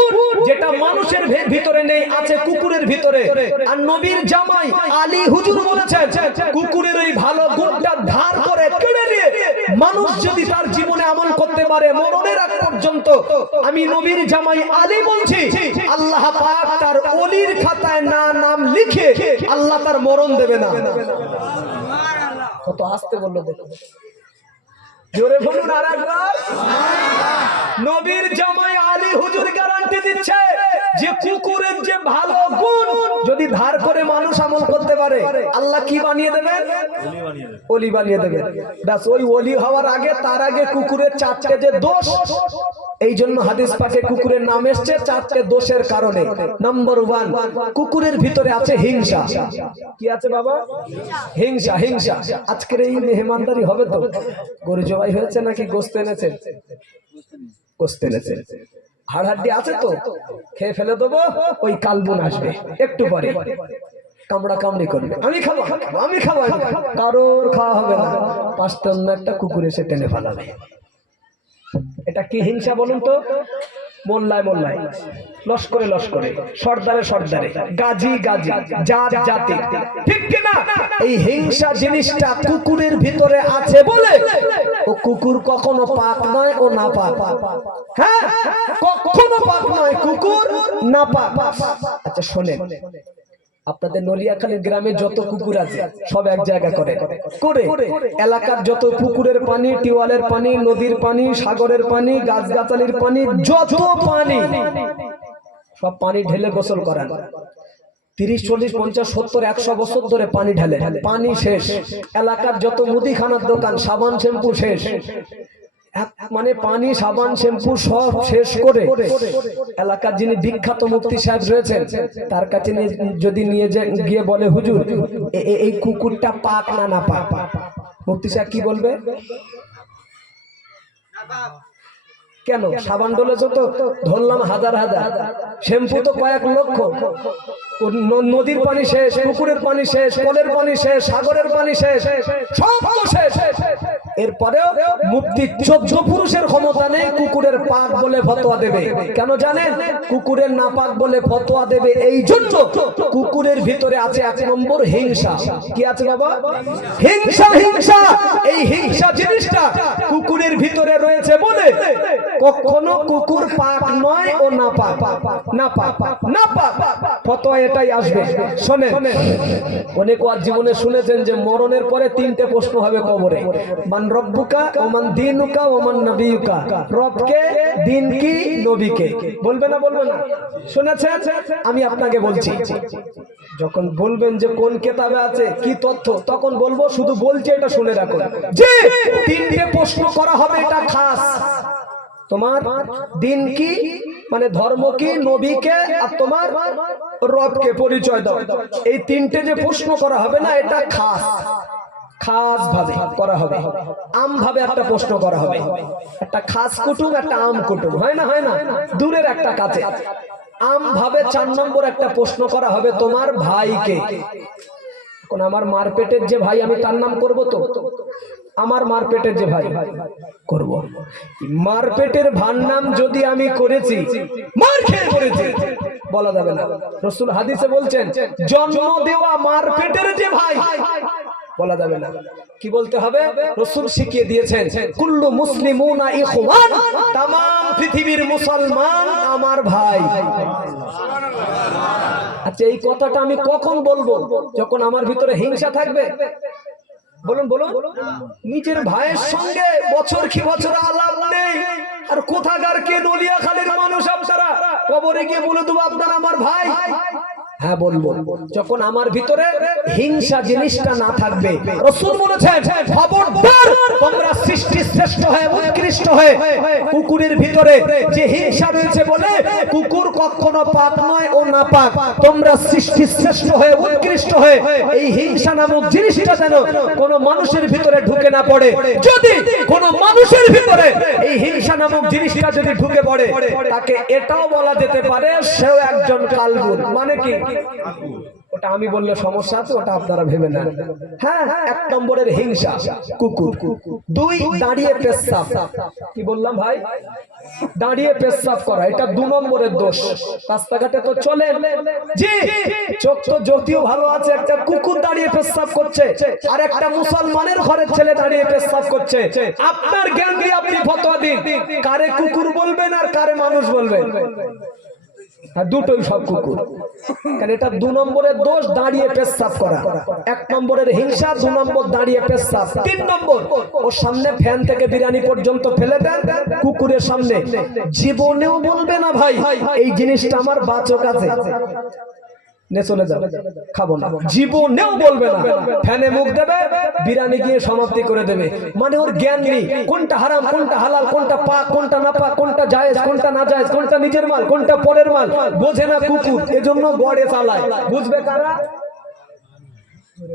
যেটা মানুষের ভিতরে নেই, আছে কুকুরের ভিতরে। আর নবীর জামাই আলী হুজুর বলেছেন কুকুরের ওই ভালো গুণটা ধার করে কেড়ে নিয়ে মানুষ যদি তার জীবনে আমল করতে পারে মরণের আগ পর্যন্ত, আমি নবীর জামাই আলী বলছি, আল্লাহ পাক তার ওলির খাতায় না নাম লিখে আল্লাহ তার মরণ দেবে না। কত আস্তে বললো দেখো, জোরে বলুন আরেকবার। নবীর জামাই আলী হুজুর গ্যারান্টি দিচ্ছে যে কুকুরের যে ভালো গুণ যদি ধার করে মানুষ আমল করতে পারে, আল্লাহ কি বানিয়ে দেবেন? ওলি বানিয়ে দেবেন। ব্যাস, ওই ওলি হওয়ার আগে, তার আগে কুকুরের 4টে যে দোষ, এই জন্য হাদিস পাকে কুকুরের নাম এসছে 4টে দোষের কারণে। নাম্বার 1, কুকুরের ভিতরে আছে হিংসা। কি আছে বাবা? হিংসা। হিংসা। আজকের এই মেহমানদারি হবে তো? গরু জবাই হয়েছে নাকি গোশত এনেছেন? গোশত এনেছেন। হাড় হাড্ডি আছে তো? খেয়ে ফেলে দেবো, ওই কালবুন আসবে একটু পরে, কামড়া কামড়ি করবে, আমি খাবো আমি খাবো, কারোর খাওয়া হবে না, 5টা অন্য একটা কুকুর এসে টেনে ফেলাবে। এটা কি হিংসা বলুন তো? মোল্লায় মোল্লায়, লস্করে লস্করে, সর্দারে সর্দারে, গাজী গাজী, জাত জাতি, ঠিক কিনা? এই হিংসা জিনিসটা কুকুরের ভিতরে আছে বলে ও কুকুর কখনো পাক নয়, ও না পাক। হ্যাঁ, কখনো পাক নয়, কুকুর না পাক। আচ্ছা শোনেন, আপনাদের নলিয়াখালীর গ্রামে যত কুকুর আছে সব এক জায়গা করে এলাকার যত পুকুরের পানি, টিউবওয়েলের পানি, নদীর পানি, সাগরের পানি, গাছগাছালির পানি, যত পানি, সব পানি ঢেলে গোসল করান। 30, 40, 50, 70, 100 বছর ধরে পানি ঢালে, পানি শেষ। এলাকার যত মুদিখানার দোকান, সাবান শ্যাম্পু শেষ, মানে পানি সাবান শ্যাম্পু সব শেষ করে এলাকার যিনি বিখ্যাত মুফতি সাহেব রয়েছেন তার কাছে যদি নিয়ে গিয়ে বলে, হুজুর এই কুকুরটা পাক না না পাক, মুফতি সাহেব কি বলবে? কেন? সাবান ডলেছ তো ধরলাম হাজার হাজার, শ্যাম্পু তো কয়েক লক্ষ, নদীর পানি শেষ, পুকুরের পানি শেষ, কলের পানি শেষ, সাগরের পানি শেষ, সব তো শেষ। এরপরেও মুফতি 14 পুরুষের ক্ষমতা নেই কুকুরের পাক বলে ফতোয়া দেবে। কেন জানেন? কুকুরের নাপাক বলে ফতোয়া দেবে এই জন্য, কুকুরের ভিতরে আছে 1 নম্বর হিংসা। কি আছে বাবা? হিংসা। হিংসা, এই হিংসা জিনিসটা কুকুরের ভিতরে রয়েছে বলে কখনো কুকুর পাক নয় ও নাপাক, নাপাক, নাপাক, ফতোয়া এটাই আসবে। শোনেন, অনেক ওয়াজ জীবনে শুনেছেন যে মরণের পরে 3টে প্রশ্ন হবে কবরে, মান রব্বুকা ও মান দীনুকা ও মান নবিয়ুকা। রবকে, দিন কি, নবীকে। বলবে না? বলবে না? শুনেছেন? আমি আপনাকে বলছি, যখন বলবেন যে কোন কিতাবে আছে কি তথ্য, তখন বলবো শুধু বলছি এটা শুনে রাখো যে 3টে প্রশ্ন করা হবে, এটা খাস। তোমার দিন কি মানে ধর্ম কি, নবীকে, আর তোমার রবকে পরিচয় দাও। এই 3টে যে প্রশ্ন করা হবে না, এটা খাস, খাস ভাবে করা হবে। আম ভাবে একটা প্রশ্ন করা হবে, একটা খাস কুটুম, একটা আম কুটুম, হয় না? হয় না? দূরের একটা কাছে। আম ভাবে 4 নম্বর একটা প্রশ্ন করা হবে, তোমার ভাইকে। এখন আমার মারপেটের যে ভাই, আমি তার নাম করব তো? আমার মারপেটের যে ভাই করব, মারপেটের ভার নাম যদি আমি করেছি, মার খেয়ে করেছি, বলা যাবে না। রাসূল হাদিসে বলছেন, জন্ম দেওয়া মারপেটের যে ভাই, বলা যাবে না। কি বলতে হবে? রাসূল শিখিয়ে দিয়েছেন, কুল্লু মুসলিমুনা ইখওয়ান, तमाम পৃথিবীর মুসলমান আমার ভাই। আচ্ছা, এই কথাটা আমি কখন বলবো? যখন আমার ভিতরে হিংসা থাকবে। বলুন বলুন। নিজের ভাইয়ের সঙ্গে বছর কি বছর আলাপ নেই, আর কোথাকার কে নলিয়াখালীর মানুষ আপনারা, কবরে গিয়ে বলে দেবো আপনারা আমার ভাই। হ্যাঁ বলবো, যখন আমার ভিতরে হিংসা জিনিসটা না থাকবে। রাসূল বলেছেন, খবরদার তোমরা সৃষ্টির শ্রেষ্ঠ হয়ে, উৎকৃষ্ট হয়ে, কুকুরের ভিতরে যে হিংসা রয়েছে বলে কুকুর কখনো পাপ নয় ও নাপাক, তোমরা সৃষ্টির শ্রেষ্ঠ হয়ে, উৎকৃষ্ট হয়ে, এই হিংসা নামক জিনিসটা যেন কোন মানুষের ভিতরে ঢুকে না পড়ে। যদি কোন মানুষের ভিতরে এই হিংসা নামক জিনিসটা যদি ঢুকে পড়ে, তাকে এটাও বলা যেতে পারে সেও একজন কালবুল। মানে কি? ওটা আমি বললে সমস্যা আছে, ওটা আপনারা ভেবে না। হ্যাঁ, 1 নম্বরের হিংসা কুকুর। 2 দাঁড়িয়ে পেশাব। কি বললাম ভাই? দাঁড়িয়ে পেশাব করা, এটা 2 নম্বরের দোষ। রাস্তাঘাটে তো চলে জি, চোখ তো যদিও ভালো আছে, একটা কুকুর দাঁড়িয়ে পেশাব করছে, আর একটা মুসলমানের ঘরের ছেলে দাঁড়িয়ে পেশাব করছে। আপনার জ্ঞান দিয়ে আপনি ফতোয়া দিন, কারে কুকুর বলবেন আর কারে মানুষ বলবেন? দুটোই সব কুকুর। কারণ এটা 2 নম্বরের দোষ, দাঁড়িয়ে পেশাব করা। 1 নম্বরের হিংসা, 2 নম্বর দাঁড়িয়ে পেশাব। 3 নম্বর, ওর সামনে ফ্যান থেকে বিরিয়ানি পর্যন্ত ফেলে দেন কুকুরের সামনে, জীবনেও বলবে না ভাই এই জিনিসটা আমার বাচক আছে, নে চলে যাবে, খাবো না, জীবনেও বলবে না। ফ্যানে মুখ দেবে, বিরিয়ানি গিয়ে সমাপ্তি করে দেবে। মানে ওর জ্ঞান নেই, কোনটা হারাম, কোনটা হালাল, কোনটা পাক, কোনটা না পাক, কোনটা জায়েজ, কোনটা না জায়েজ, কোনটা নিজের মাল, কোনটা পরের মাল, বোঝে না কুকুর। এজন্য গড়ে চালায়। বুঝবে কারা?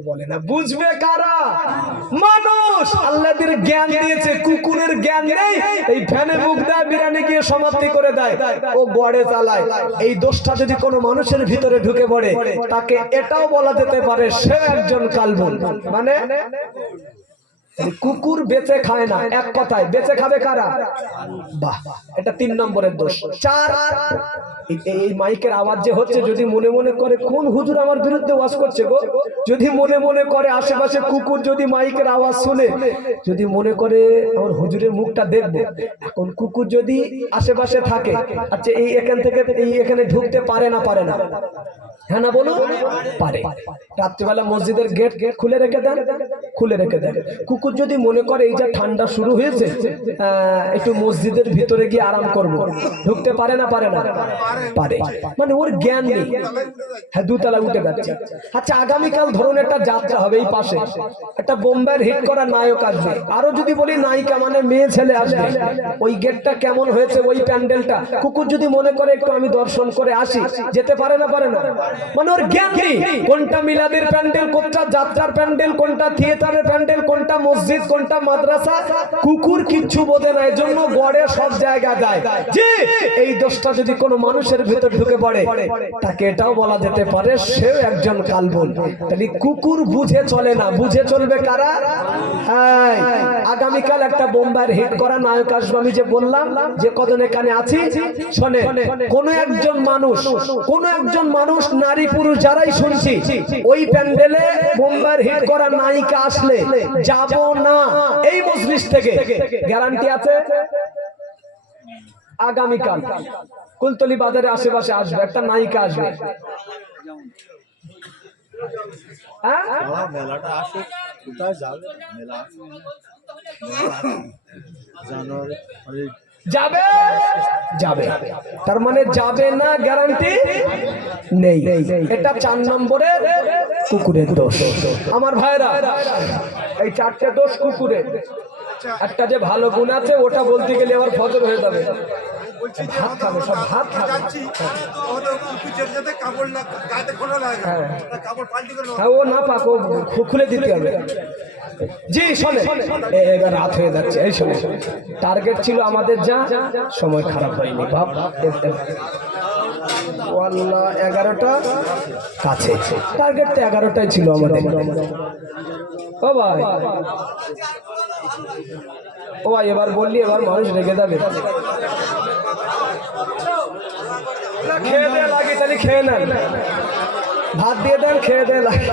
বলে না, বুঝবে কারা? মানুষ। আল্লাহর জ্ঞান দিয়েছে, কুকুরের জ্ঞান নেই, এই ফ্যানে মুখ দেয়, বিরিয়ানি গিয়ে সমাপ্তি করে দেয়, ও গড়ে চালায়। এই দোষটা যদি কোনো মানুষের ভিতরে ঢুকে পড়ে, তাকে এটাও বলা যেতে পারে সে একজন কালবুল। মানে কুকুর বেঁচে খায় না, এক কথায় বেঁচে খাবে কারা? বাহ, এটা 3 নম্বরের দোষ। 4, এই মাইকের আওয়াজ যে হচ্ছে, যদি মনে মনে করে কোন হুজুর আমার বিরুদ্ধে ওয়াজ করছে গো, যদি মনে মনে করে, আশেপাশে কুকুর যদি মাইকের আওয়াজ শুনে, যদি মনে করে আমার হুজুরের মুখটা দেখবো, এখন কুকুর যদি আশেপাশে থাকে, আচ্ছা এই এখান থেকে এই এখানে ঢুকতে পারে না? পারে না? হ্যাঁ না বলুন? পারে। রাত্রিবেলা মসজিদের গেট খুলে রেখে দেন, খুলে রেখে দেন। কুকুর যদি মনে করে এই যে ঠান্ডা শুরু হয়েছে, একটু মসজিদের ভিতরে গিয়ে আরাম করব, ঢুকতে পারে না? পারে না? পারে। মানে ওর জ্ঞান নেই। হ্যাঁ, 2 তলা উঠে যাচ্ছে। আচ্ছা, আগামীকাল ধরুন একটা যাত্রা হবে, এই পাশে একটা বোম্বাইয়ের হিট করা নায়ক আসবে, আরো যদি বলি নায়িকা মানে মেয়ে ছেলে আসবে, ওই গেটটা কেমন হয়েছে, ওই প্যান্ডেলটা, কুকুর যদি মনে করে একটু আমি দর্শন করে আসি, যেতে পারে না? পারে না? মানে ওর জ্ঞান নেই, কোনটা মিলাদের প্যান্ডেল, কোনটা যাত্রার প্যান্ডেল, কোনটা থিয়েটারের প্যান্ডেল, কোনটা মসজিদ কোনটা মাদ্রাসা কুকুর কিচ্ছু বোঝে না, এজন্য গড়ে সব জায়গা যায়। জি, এই দোষটা যদি কোনো মানুষের ভিতর ঢুকে পড়ে তাকে এটাও বলা যেতে পারে সেও একজন কালবুল। তাহলে কুকুর বুঝে চলে না, বুঝে চলবে কারা? হ্যাঁ, আগামীকাল একটা বোম্বাইয়ের হিট করা নায়ক আসবে। আমি যে বললাম যে কজন এখানে আছি, শোনে, কোন একজন মানুষ নারী পুরুষ যারাই শুনছি ওই প্যান্ডেলে বোম্বাইয়ের হিট করা নায়িকা আসলে যাব না এই মজলিস থেকে, গ্যারান্টি আছে। আগামীকাল কুলতলি বাজারের আশেপাশে আসবে একটা নায়িকা আসবে। হ্যাঁ, মেলাটা আসে, কোথায় যাবে? মেলা জানুয়ারি যাবে যাবে, তার মানে যাবে না গ্যারান্টি নেই। এটা 4 নম্বরের কুকুরের দোষ। আমার ভাইরা, এই 4টে দোষ কুকুরের। একটা যে ভালো গুণ আছে ওটা বলতে গেলে আবার ফজর হয়ে যাবে। বলছি যে ভাত খাবে, সব ভাত খাবে। যাচ্ছি আমাদের কুকুর যেতে কাপড় গায়ে খোলা লাগে, তা কাপড় পাল্টি করে নাও। হ্যাঁ, ও না পাক, ও খুলে দিতে হবে। জি শোনে, এবার রাত হয়ে যাচ্ছে। এই শোনে, টার্গেট ছিল আমাদের, যা সময় খারাপ হয়নি বাপ। ওয়াল্লাহ 11টা কাছে, টার্গেট তো 11টাই ছিল আমাদের। ও ভাই, ও ভাই, এবার বললি এবার মানুষ রেগে যাবে। খেয়ে দেয় লাগে, তাহলে খেয়ে নেন, ভাত দিয়ে দেন, খেয়ে দেয় লাগে।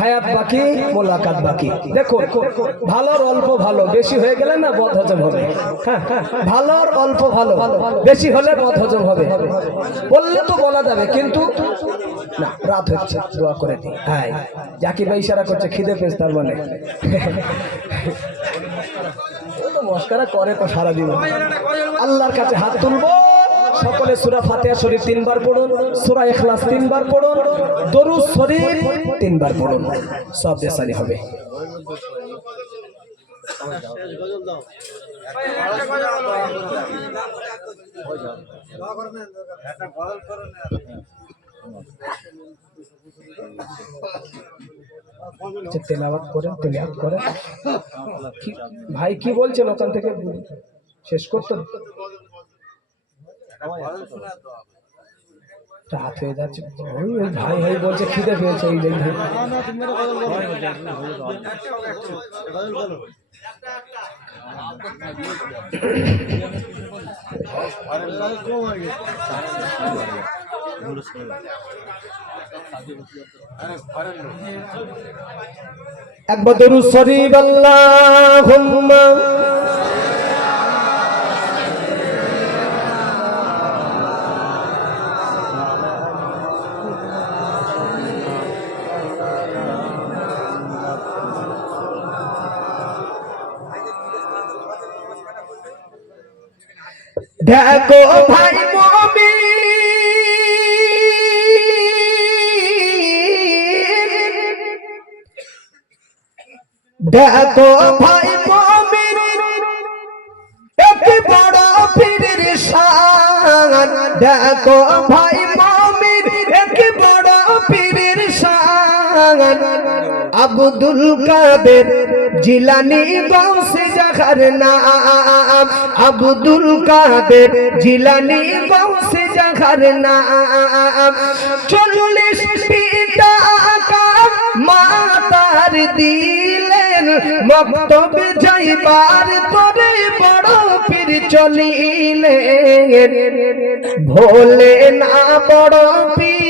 হায়াত বাকি, মোলাকাত বাকি। দেখো, ভালোর অল্প ভালো, বেশি হয়ে গেলে না বদহজম হবে। হ্যাঁ, ভালোর অল্প ভালো, বেশি হলে বদহজম হবে। বললে তো বলা যাবে, কিন্তু না, রাত হচ্ছে, দোয়া করে দিই। হ্যাঁ, জাকির ভাই ইশারা করছে খিদে পেয়েছে, তার মানে ও তো মস্কারা করে তো সারা দিন। আল্লাহর কাছে হাত তুলবো, সকলে সূরা ফাতিহা শরীফ 3 বার পড়ুন, সূরা ইখলাস 3 বার পড়ুন, দরুদ শরীফ 3 বার পড়ুন, সব বেসারি হবে। তেলাওয়াত করে ভাই কি বলছেন ওখান থেকে শেষ করতে? রাত হয়ে যাচ্ছে, ওই ভাই ভাই বলছে খিদে পেয়েছে। এই জন্য একবার দরুদ শরীফ আল্লাহুম্মা দেখো ভাই মুমিন, দেখো ভাই মুমিন, এক বড় পীরের শান। দেখো ভাই মুমিন, এক বড় পীরের শান। আব্দুল কাদের জিলানী গৌসে জাখার নাম, আব্দুল কাদের জিলানী গৌসে জাখার নাম। 40 টাকা মাতার দিলেন, মক্তব যাইবার পরে বড় পীর চলিলেন। ভোলে না বড় পীর,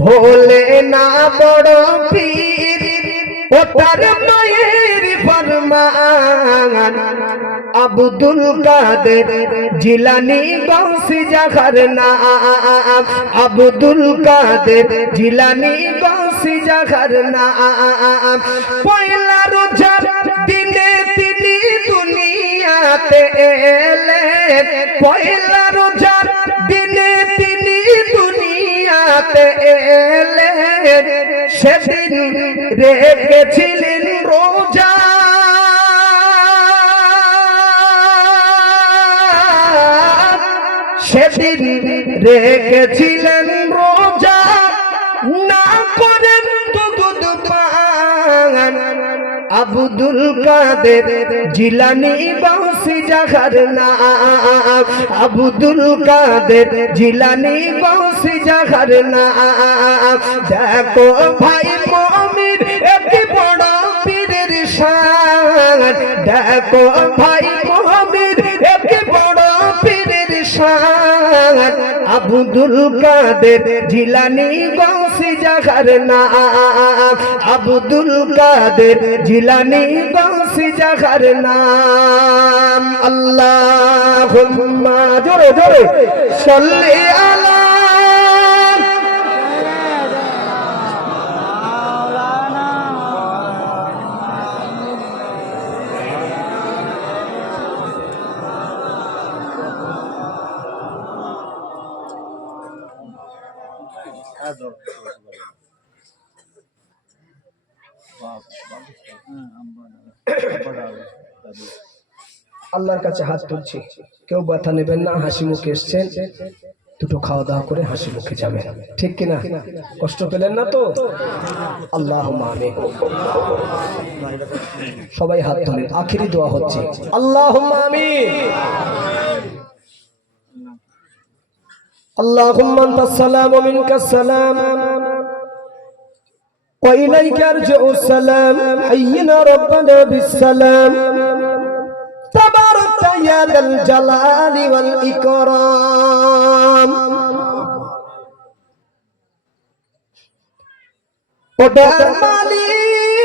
ভোলে না বড় পীর, ও তার মায়ের ফরমান। আব্দুল কাদের জিলানী গৌসে জাখার নাম, আব্দুল কাদের জিলানী গৌসে জাখার নাম। পয়লা রোজার দিনে তিনি দুনিয়াতে এলেন, পয়লা রোজার দিনে তিনি দুনিয়াতে এলেন। সেদিন রেখেছিলেন রোজা, সেদিন রেখেছিলেন আব্দুল কাদের জিলানী গৌসে জাগার নাম, আব্দুল কাদের জিলানী গৌসে জাগার নাম। দেখো ভাই মুমিন এত বড় পীরের শান, দেখো ভাই মুমিন এত বড় পীরের শান। আব্দুল কাদের জিলানী গৌসে জাগার নাম, আব্দুল কাদের জিলানী গৌসে জাগার নাম। আল্লাহুম্মা জোরে জোরে সাল্লি আলা আল্লাহর কাছে হাত তুলছি, কেউ ব্যথা নেবেন না, হাসি মুখে এসছেন, দুটো খাওয়া দাওয়া করে হাসি মুখে যাবেন, ঠিক কিনা? কষ্ট পেলেন না তো? আল্লাহুম্মা আমিন। সবাই হাত তোলেন, আখিরি দোয়া হচ্ছে আল্লাহুম্মা আমিন। আল্লাহুম্মা আনতাস সালাম ওয়া মিনকাস সালাম ওয়া ইলাইকা আরজিউস সালাম, হাইয়িনা রাব্বানা বিস সালাম, তাবারাকতা ইয়া যাল জালালি ওয়াল ইকরাম। ওটার মালিক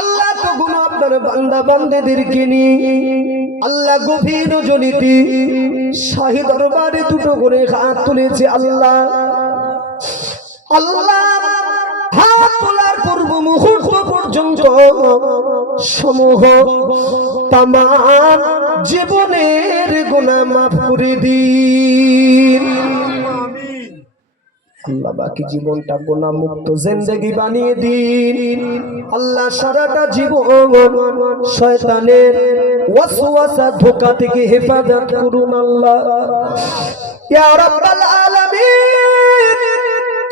আল্লাহ, তো গুণ আপনার বান্দা বান্দাদেরকে নিয়ে আল্লাহ গভীর রজনীতে শাহী দরবারে দুটো করে হাত তুলেছে। আল্লাহ আল্লাহ হাত তোলার পূর্ব মুহূর্ত পর্যন্ত সমূহ তামাম জীবনের গুনাহ মাফ করে দিন। আল্লাহ বাকি জীবনটা গুনাহ মুক্ত জিন্দেগি বানিয়ে দিন। আল্লাহ সারাটা জীবন শয়তানের ওয়াসওয়াসা ধোঁকা থেকে হেফাজত করুন। আল্লাহ ইয়া রাব্বাল আলামিন,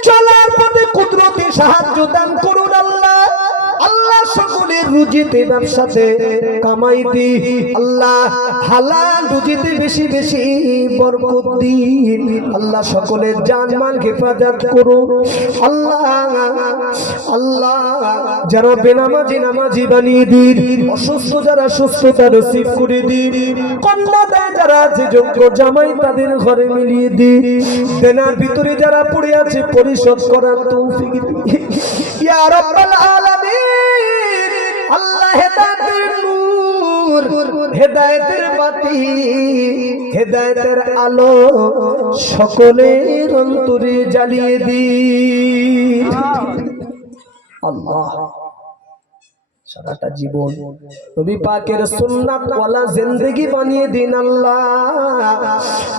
চলার পথে কুদরতি সাহায্য দান করুন। আল্লাহ আল্লাহ সকলের রুজিতে ব্যবসাতে কামাইতে আল্লাহ হালাল রুজিতে বেশি বেশি বরকত দিন। আল্লাহ সকলের জানমাল হেফাজত করুন। আল্লাহ আল্লাহ যারা বেনামাজি নামাজি বানিয়ে দিন, অসুস্থ যারা সুস্থতা নসিব করে দিন, কন্যা দেয় যারা আছে যোগ্য জামাই তাদের ঘরে মিলিয়ে দিন, দেনার ভিতরে যারা পড়ে আছে পরিশোধ করার তৌফিক দিন। ইয়া রাব্বাল আলামিন, আল্লাহ হেদায়েতের নূর, হেদায়েতের বাতি, হেদায়েতের আলো সকলের অন্তরে জ্বালিয়ে দিন। আল্লাহ সারাটা জীবন নবী পাকের সুন্নাত ওয়ালা জিন্দেগি বানিয়ে দিন। আল্লাহ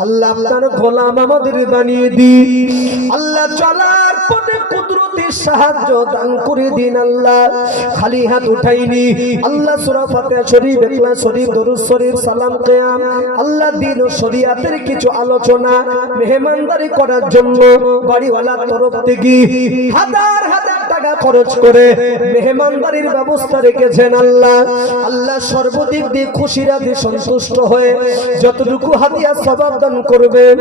আল্লাহ আপনার গোলাম আমাদের বানিয়ে দিন। আল্লাহ চলার পথে কুদরতি সাহায্য দান করে দিন। আল্লাহ খালি হাত উঠাইনি। আল্লাহ সূরা ফাতিহা শরীফ, ইখলাস শরীফ, দরুদ শরীফ, সালাম কিয়াম, আল্লাহ দ্বীন ও শরীয়তের কিছু আলোচনা মেহমানদারি করার জন্য বাড়িওয়ালার তরফ থেকে হাজার হাজার টাকা খরচ করে মেহমানদারির ব্যবস্থা রেখেছেন। আল্লাহ আল্লাহ সর্বদিক দিয়ে খুশি রাজি সন্তুষ্ট হয়ে যতটুকু হাদিয়া সওয়াব দান করবেন,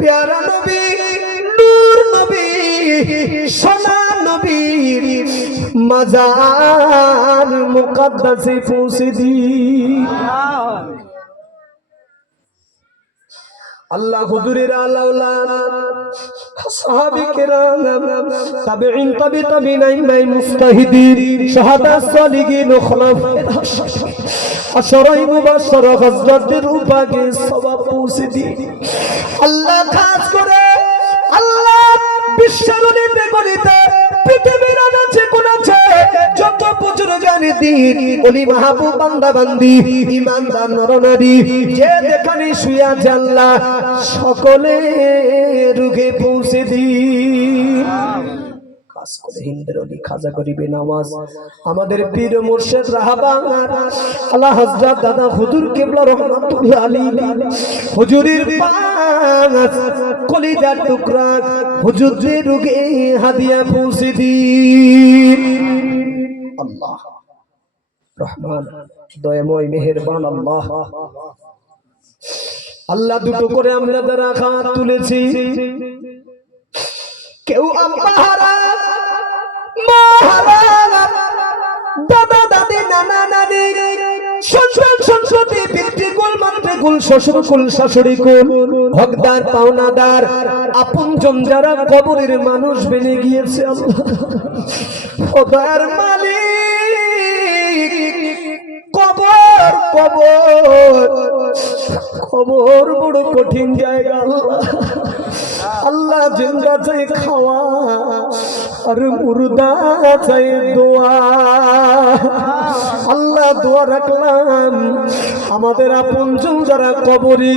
প্যারা নবী, নূর নবী, সোনা নবীর মাজার মুকদ্দাসে পৌঁছে দিন। আল্লাহ হুজুরের আলাউলাদ সাহাবী কেরাম, তাবেঈন, তাবেঈন, মুস্তাহিদিন, শাহাদা, সালিহিন, খুলাফা আশরায়ে মুবাশশারা হযরতের উপাকে সওয়াব পৌঁছে দিন। আল্লাহ খাস করে আল্লাহ বিশ্বের অলিতে গলিতে পৃথিবীর আনাচে কোনাচে যত পুজোর জানি দিন ওলি মাহবুব বান্দা বান্দি ঈমানদার নরনারী যে যেখানে শুয়ে আছে আল্লাহ সকলে রুগে পৌঁছে দিন। খাস করে হিন্দের অলি খাজা গরিবে নওয়াজ আমাদের পীর মুর্শিদ রাহবান আল্লাহ হযরত দাদা হুজুর কিবলা রাহমাতুল্লাহ আলাইহি হুজুরের পাঁচ কলিজার টুকরা হুজুরের রুগে হাদিয়া পৌঁছে দিন। আল্লাহ রহমান দয়াময় মেহেরবান আল্লাহ। আল্লাহ দুটো করে আমরা যারা হাত তুলেছি, কেউ আব্বা হারা, মা হারা, দাদা দাদি, নানা নানি, শ্বশুর শ্বশুরী, পিতৃকুল মাতৃকুল, শ্বশুরকুল শাশুড়িকুল, হকদার পাওনাদার, আপনজন যারা কবরের মানুষ বেনে গিয়েছে আল্লাহ, ওদের মালিক, কবর কবর কবর বড় কঠিন জায়গা আল্লাহ। জিন্দা চাই খাওয়া আর মুর্দা চাই দোয়া। আল্লাহ দোয়া রাখলাম আমাদের আপনজন যারা কবরে,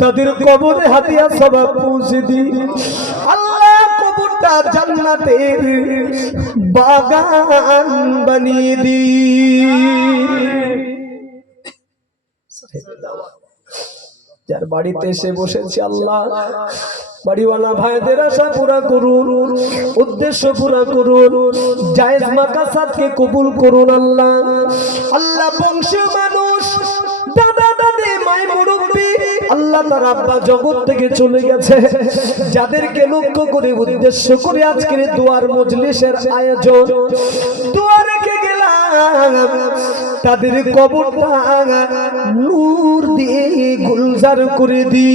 তাদের কবরে হাতিয়া সবাব পৌঁছে দি আল্লাহ। কবরটা জান্নাতের বাগান বানিয়ে দি। যার বাড়িতে এসে বসেছে আল্লাহ, বাড়িওয়ালা ভাইদের আশা পুরা করুন, উদ্দেশ্য পুরা করুন, জায়েজ মাকাসাদকে কবুল করুন আল্লাহ। আল্লাহ বংশীয় মানুষ, দাদা দাদি, মাই মুরব্বী, আল্লাহ তার আব্বা জগৎ থেকে চলে গেছে, যাদেরকে লক্ষ্য করে উদ্দেশ্য করে আজকের দোয়ার মজলিসের আয়োজন, দোয়া রেখে গেলাম তাদের কবরটা নূর দিয়ে গুলজার করে দি।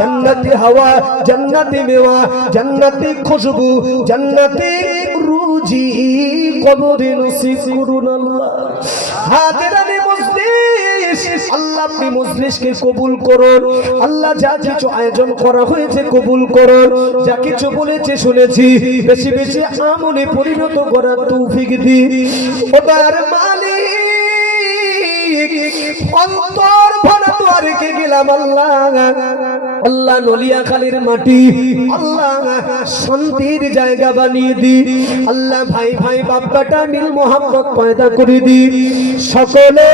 জান্নাতি হাওয়া, জান্নাতি মেওয়া, জান্নাতি খুশবু, জান্নাতি রুজি কবরে নসিব করুন আল্লাহ। হাজিরানি মজলিস, আল্লাহ আপনি মজলিসকে কবুল করুন আল্লাহ। যা কিছু আয়োজন করা হয়েছে কবুল করুন, যা কিছু বলেছে শুনেছি বেশি বেশি আমলে পরিণত করার তৌফিক দি। ওটার মালিক অন্তর ভরা দোয়া রেখে গেলাম আল্লাহ। আল্লাহ নলিয়াখালীর মাটি আল্লাহ শান্তির জায়গা বানিয়ে দি আল্লাহ। ভাই ভাই বাপ্পাটা মিল মোহাম্মত পয়দা করে দি। সকলে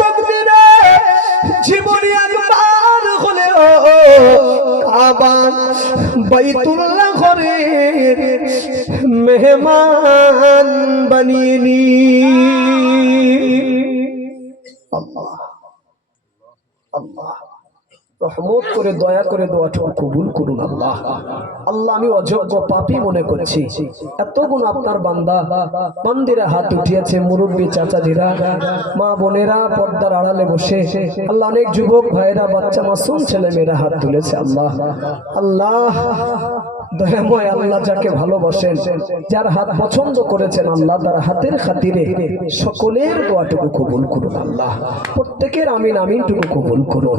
তাকবীরে জীবনে একবার হলেও কাবা বাইতুল্লাহ ঘরের মেহমান বানিয়ে নি আল্লাহ। আল্লাহ রহমত করে দয়া করে দোয়াটা কবুল করুন আল্লাহ। আল্লাহ আমি অযোগ্য পাপী মনে করছি, এত গুণ আপনার বান্দা বান্দিরা হাত উঠিয়েছে, মুরব্বী চাচাজিরা, মা বোনেরা পর্দার আড়ালে বসে আল্লাহ, অনেক যুবক ভাইরা, বাচ্চা মাসুম ছেলে মেয়েরা হাত তুলেছে আল্লাহ। আল্লাহ দয়াময় আল্লাহ, যাকে ভালোবাসেন, যার হাত পছন্দ করেছেন আল্লাহ, তার হাতের খাতিরে সকলের দোয়াটুকু কবুল করুন আল্লাহ। প্রত্যেকের আমিন আমিনটুকু কবুল করুন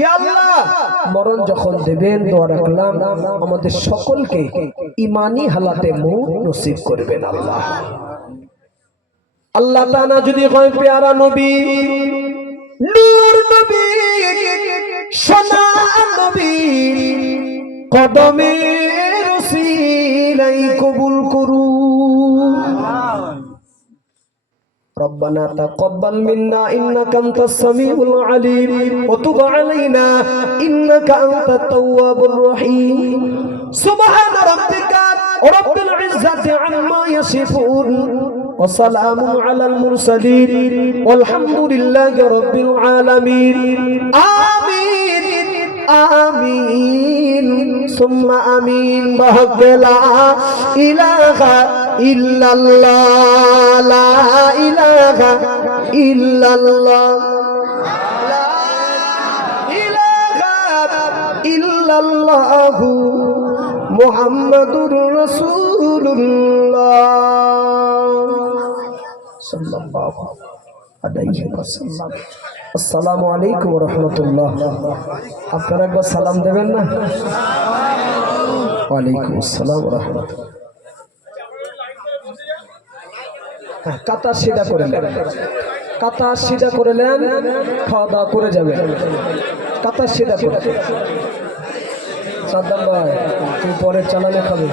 ইয়া আল্লাহ। মরণ যখন দেবেন দোয়া রাখলাম আমাদের সকলকে ঈমানি হালাতে মৌত নসিব করবেন আল্লাহ। আল্লাহ তাআলা যদি হয় পেয়ারা নবী, নূর নবী, সোনা নবী, কদমে রসিলাই কবুল করুন। ربنا تقبل منا إنك أنت السميع العليم وتب علينا إنك أنت التواب الرحيم سبحان ربك رب العزة عما يصفون وسلام على المرسلين والحمد لله رب العالمين آمين آمين ثم آمين بحق لا إله إلا الله لا إله إلا الله لا إله إلا الله محمد رسول الله صلى الله عليه وسلم আসসালামু আলাইকুম ওয়া রাহমাতুল্লাহ। আপনারা একবার সালাম দেবেন না? ওয়া আলাইকুম আসসালাম ওয়া রাহমাতুল্লাহ। কাতার সিধা করে নেন, কাতার সিধা করে নেন, খাওয়া দাওয়া করে যাবেন। কাতার সিধা করে। সাদ্দাম ভাই তুই পরে চালানে খাবে।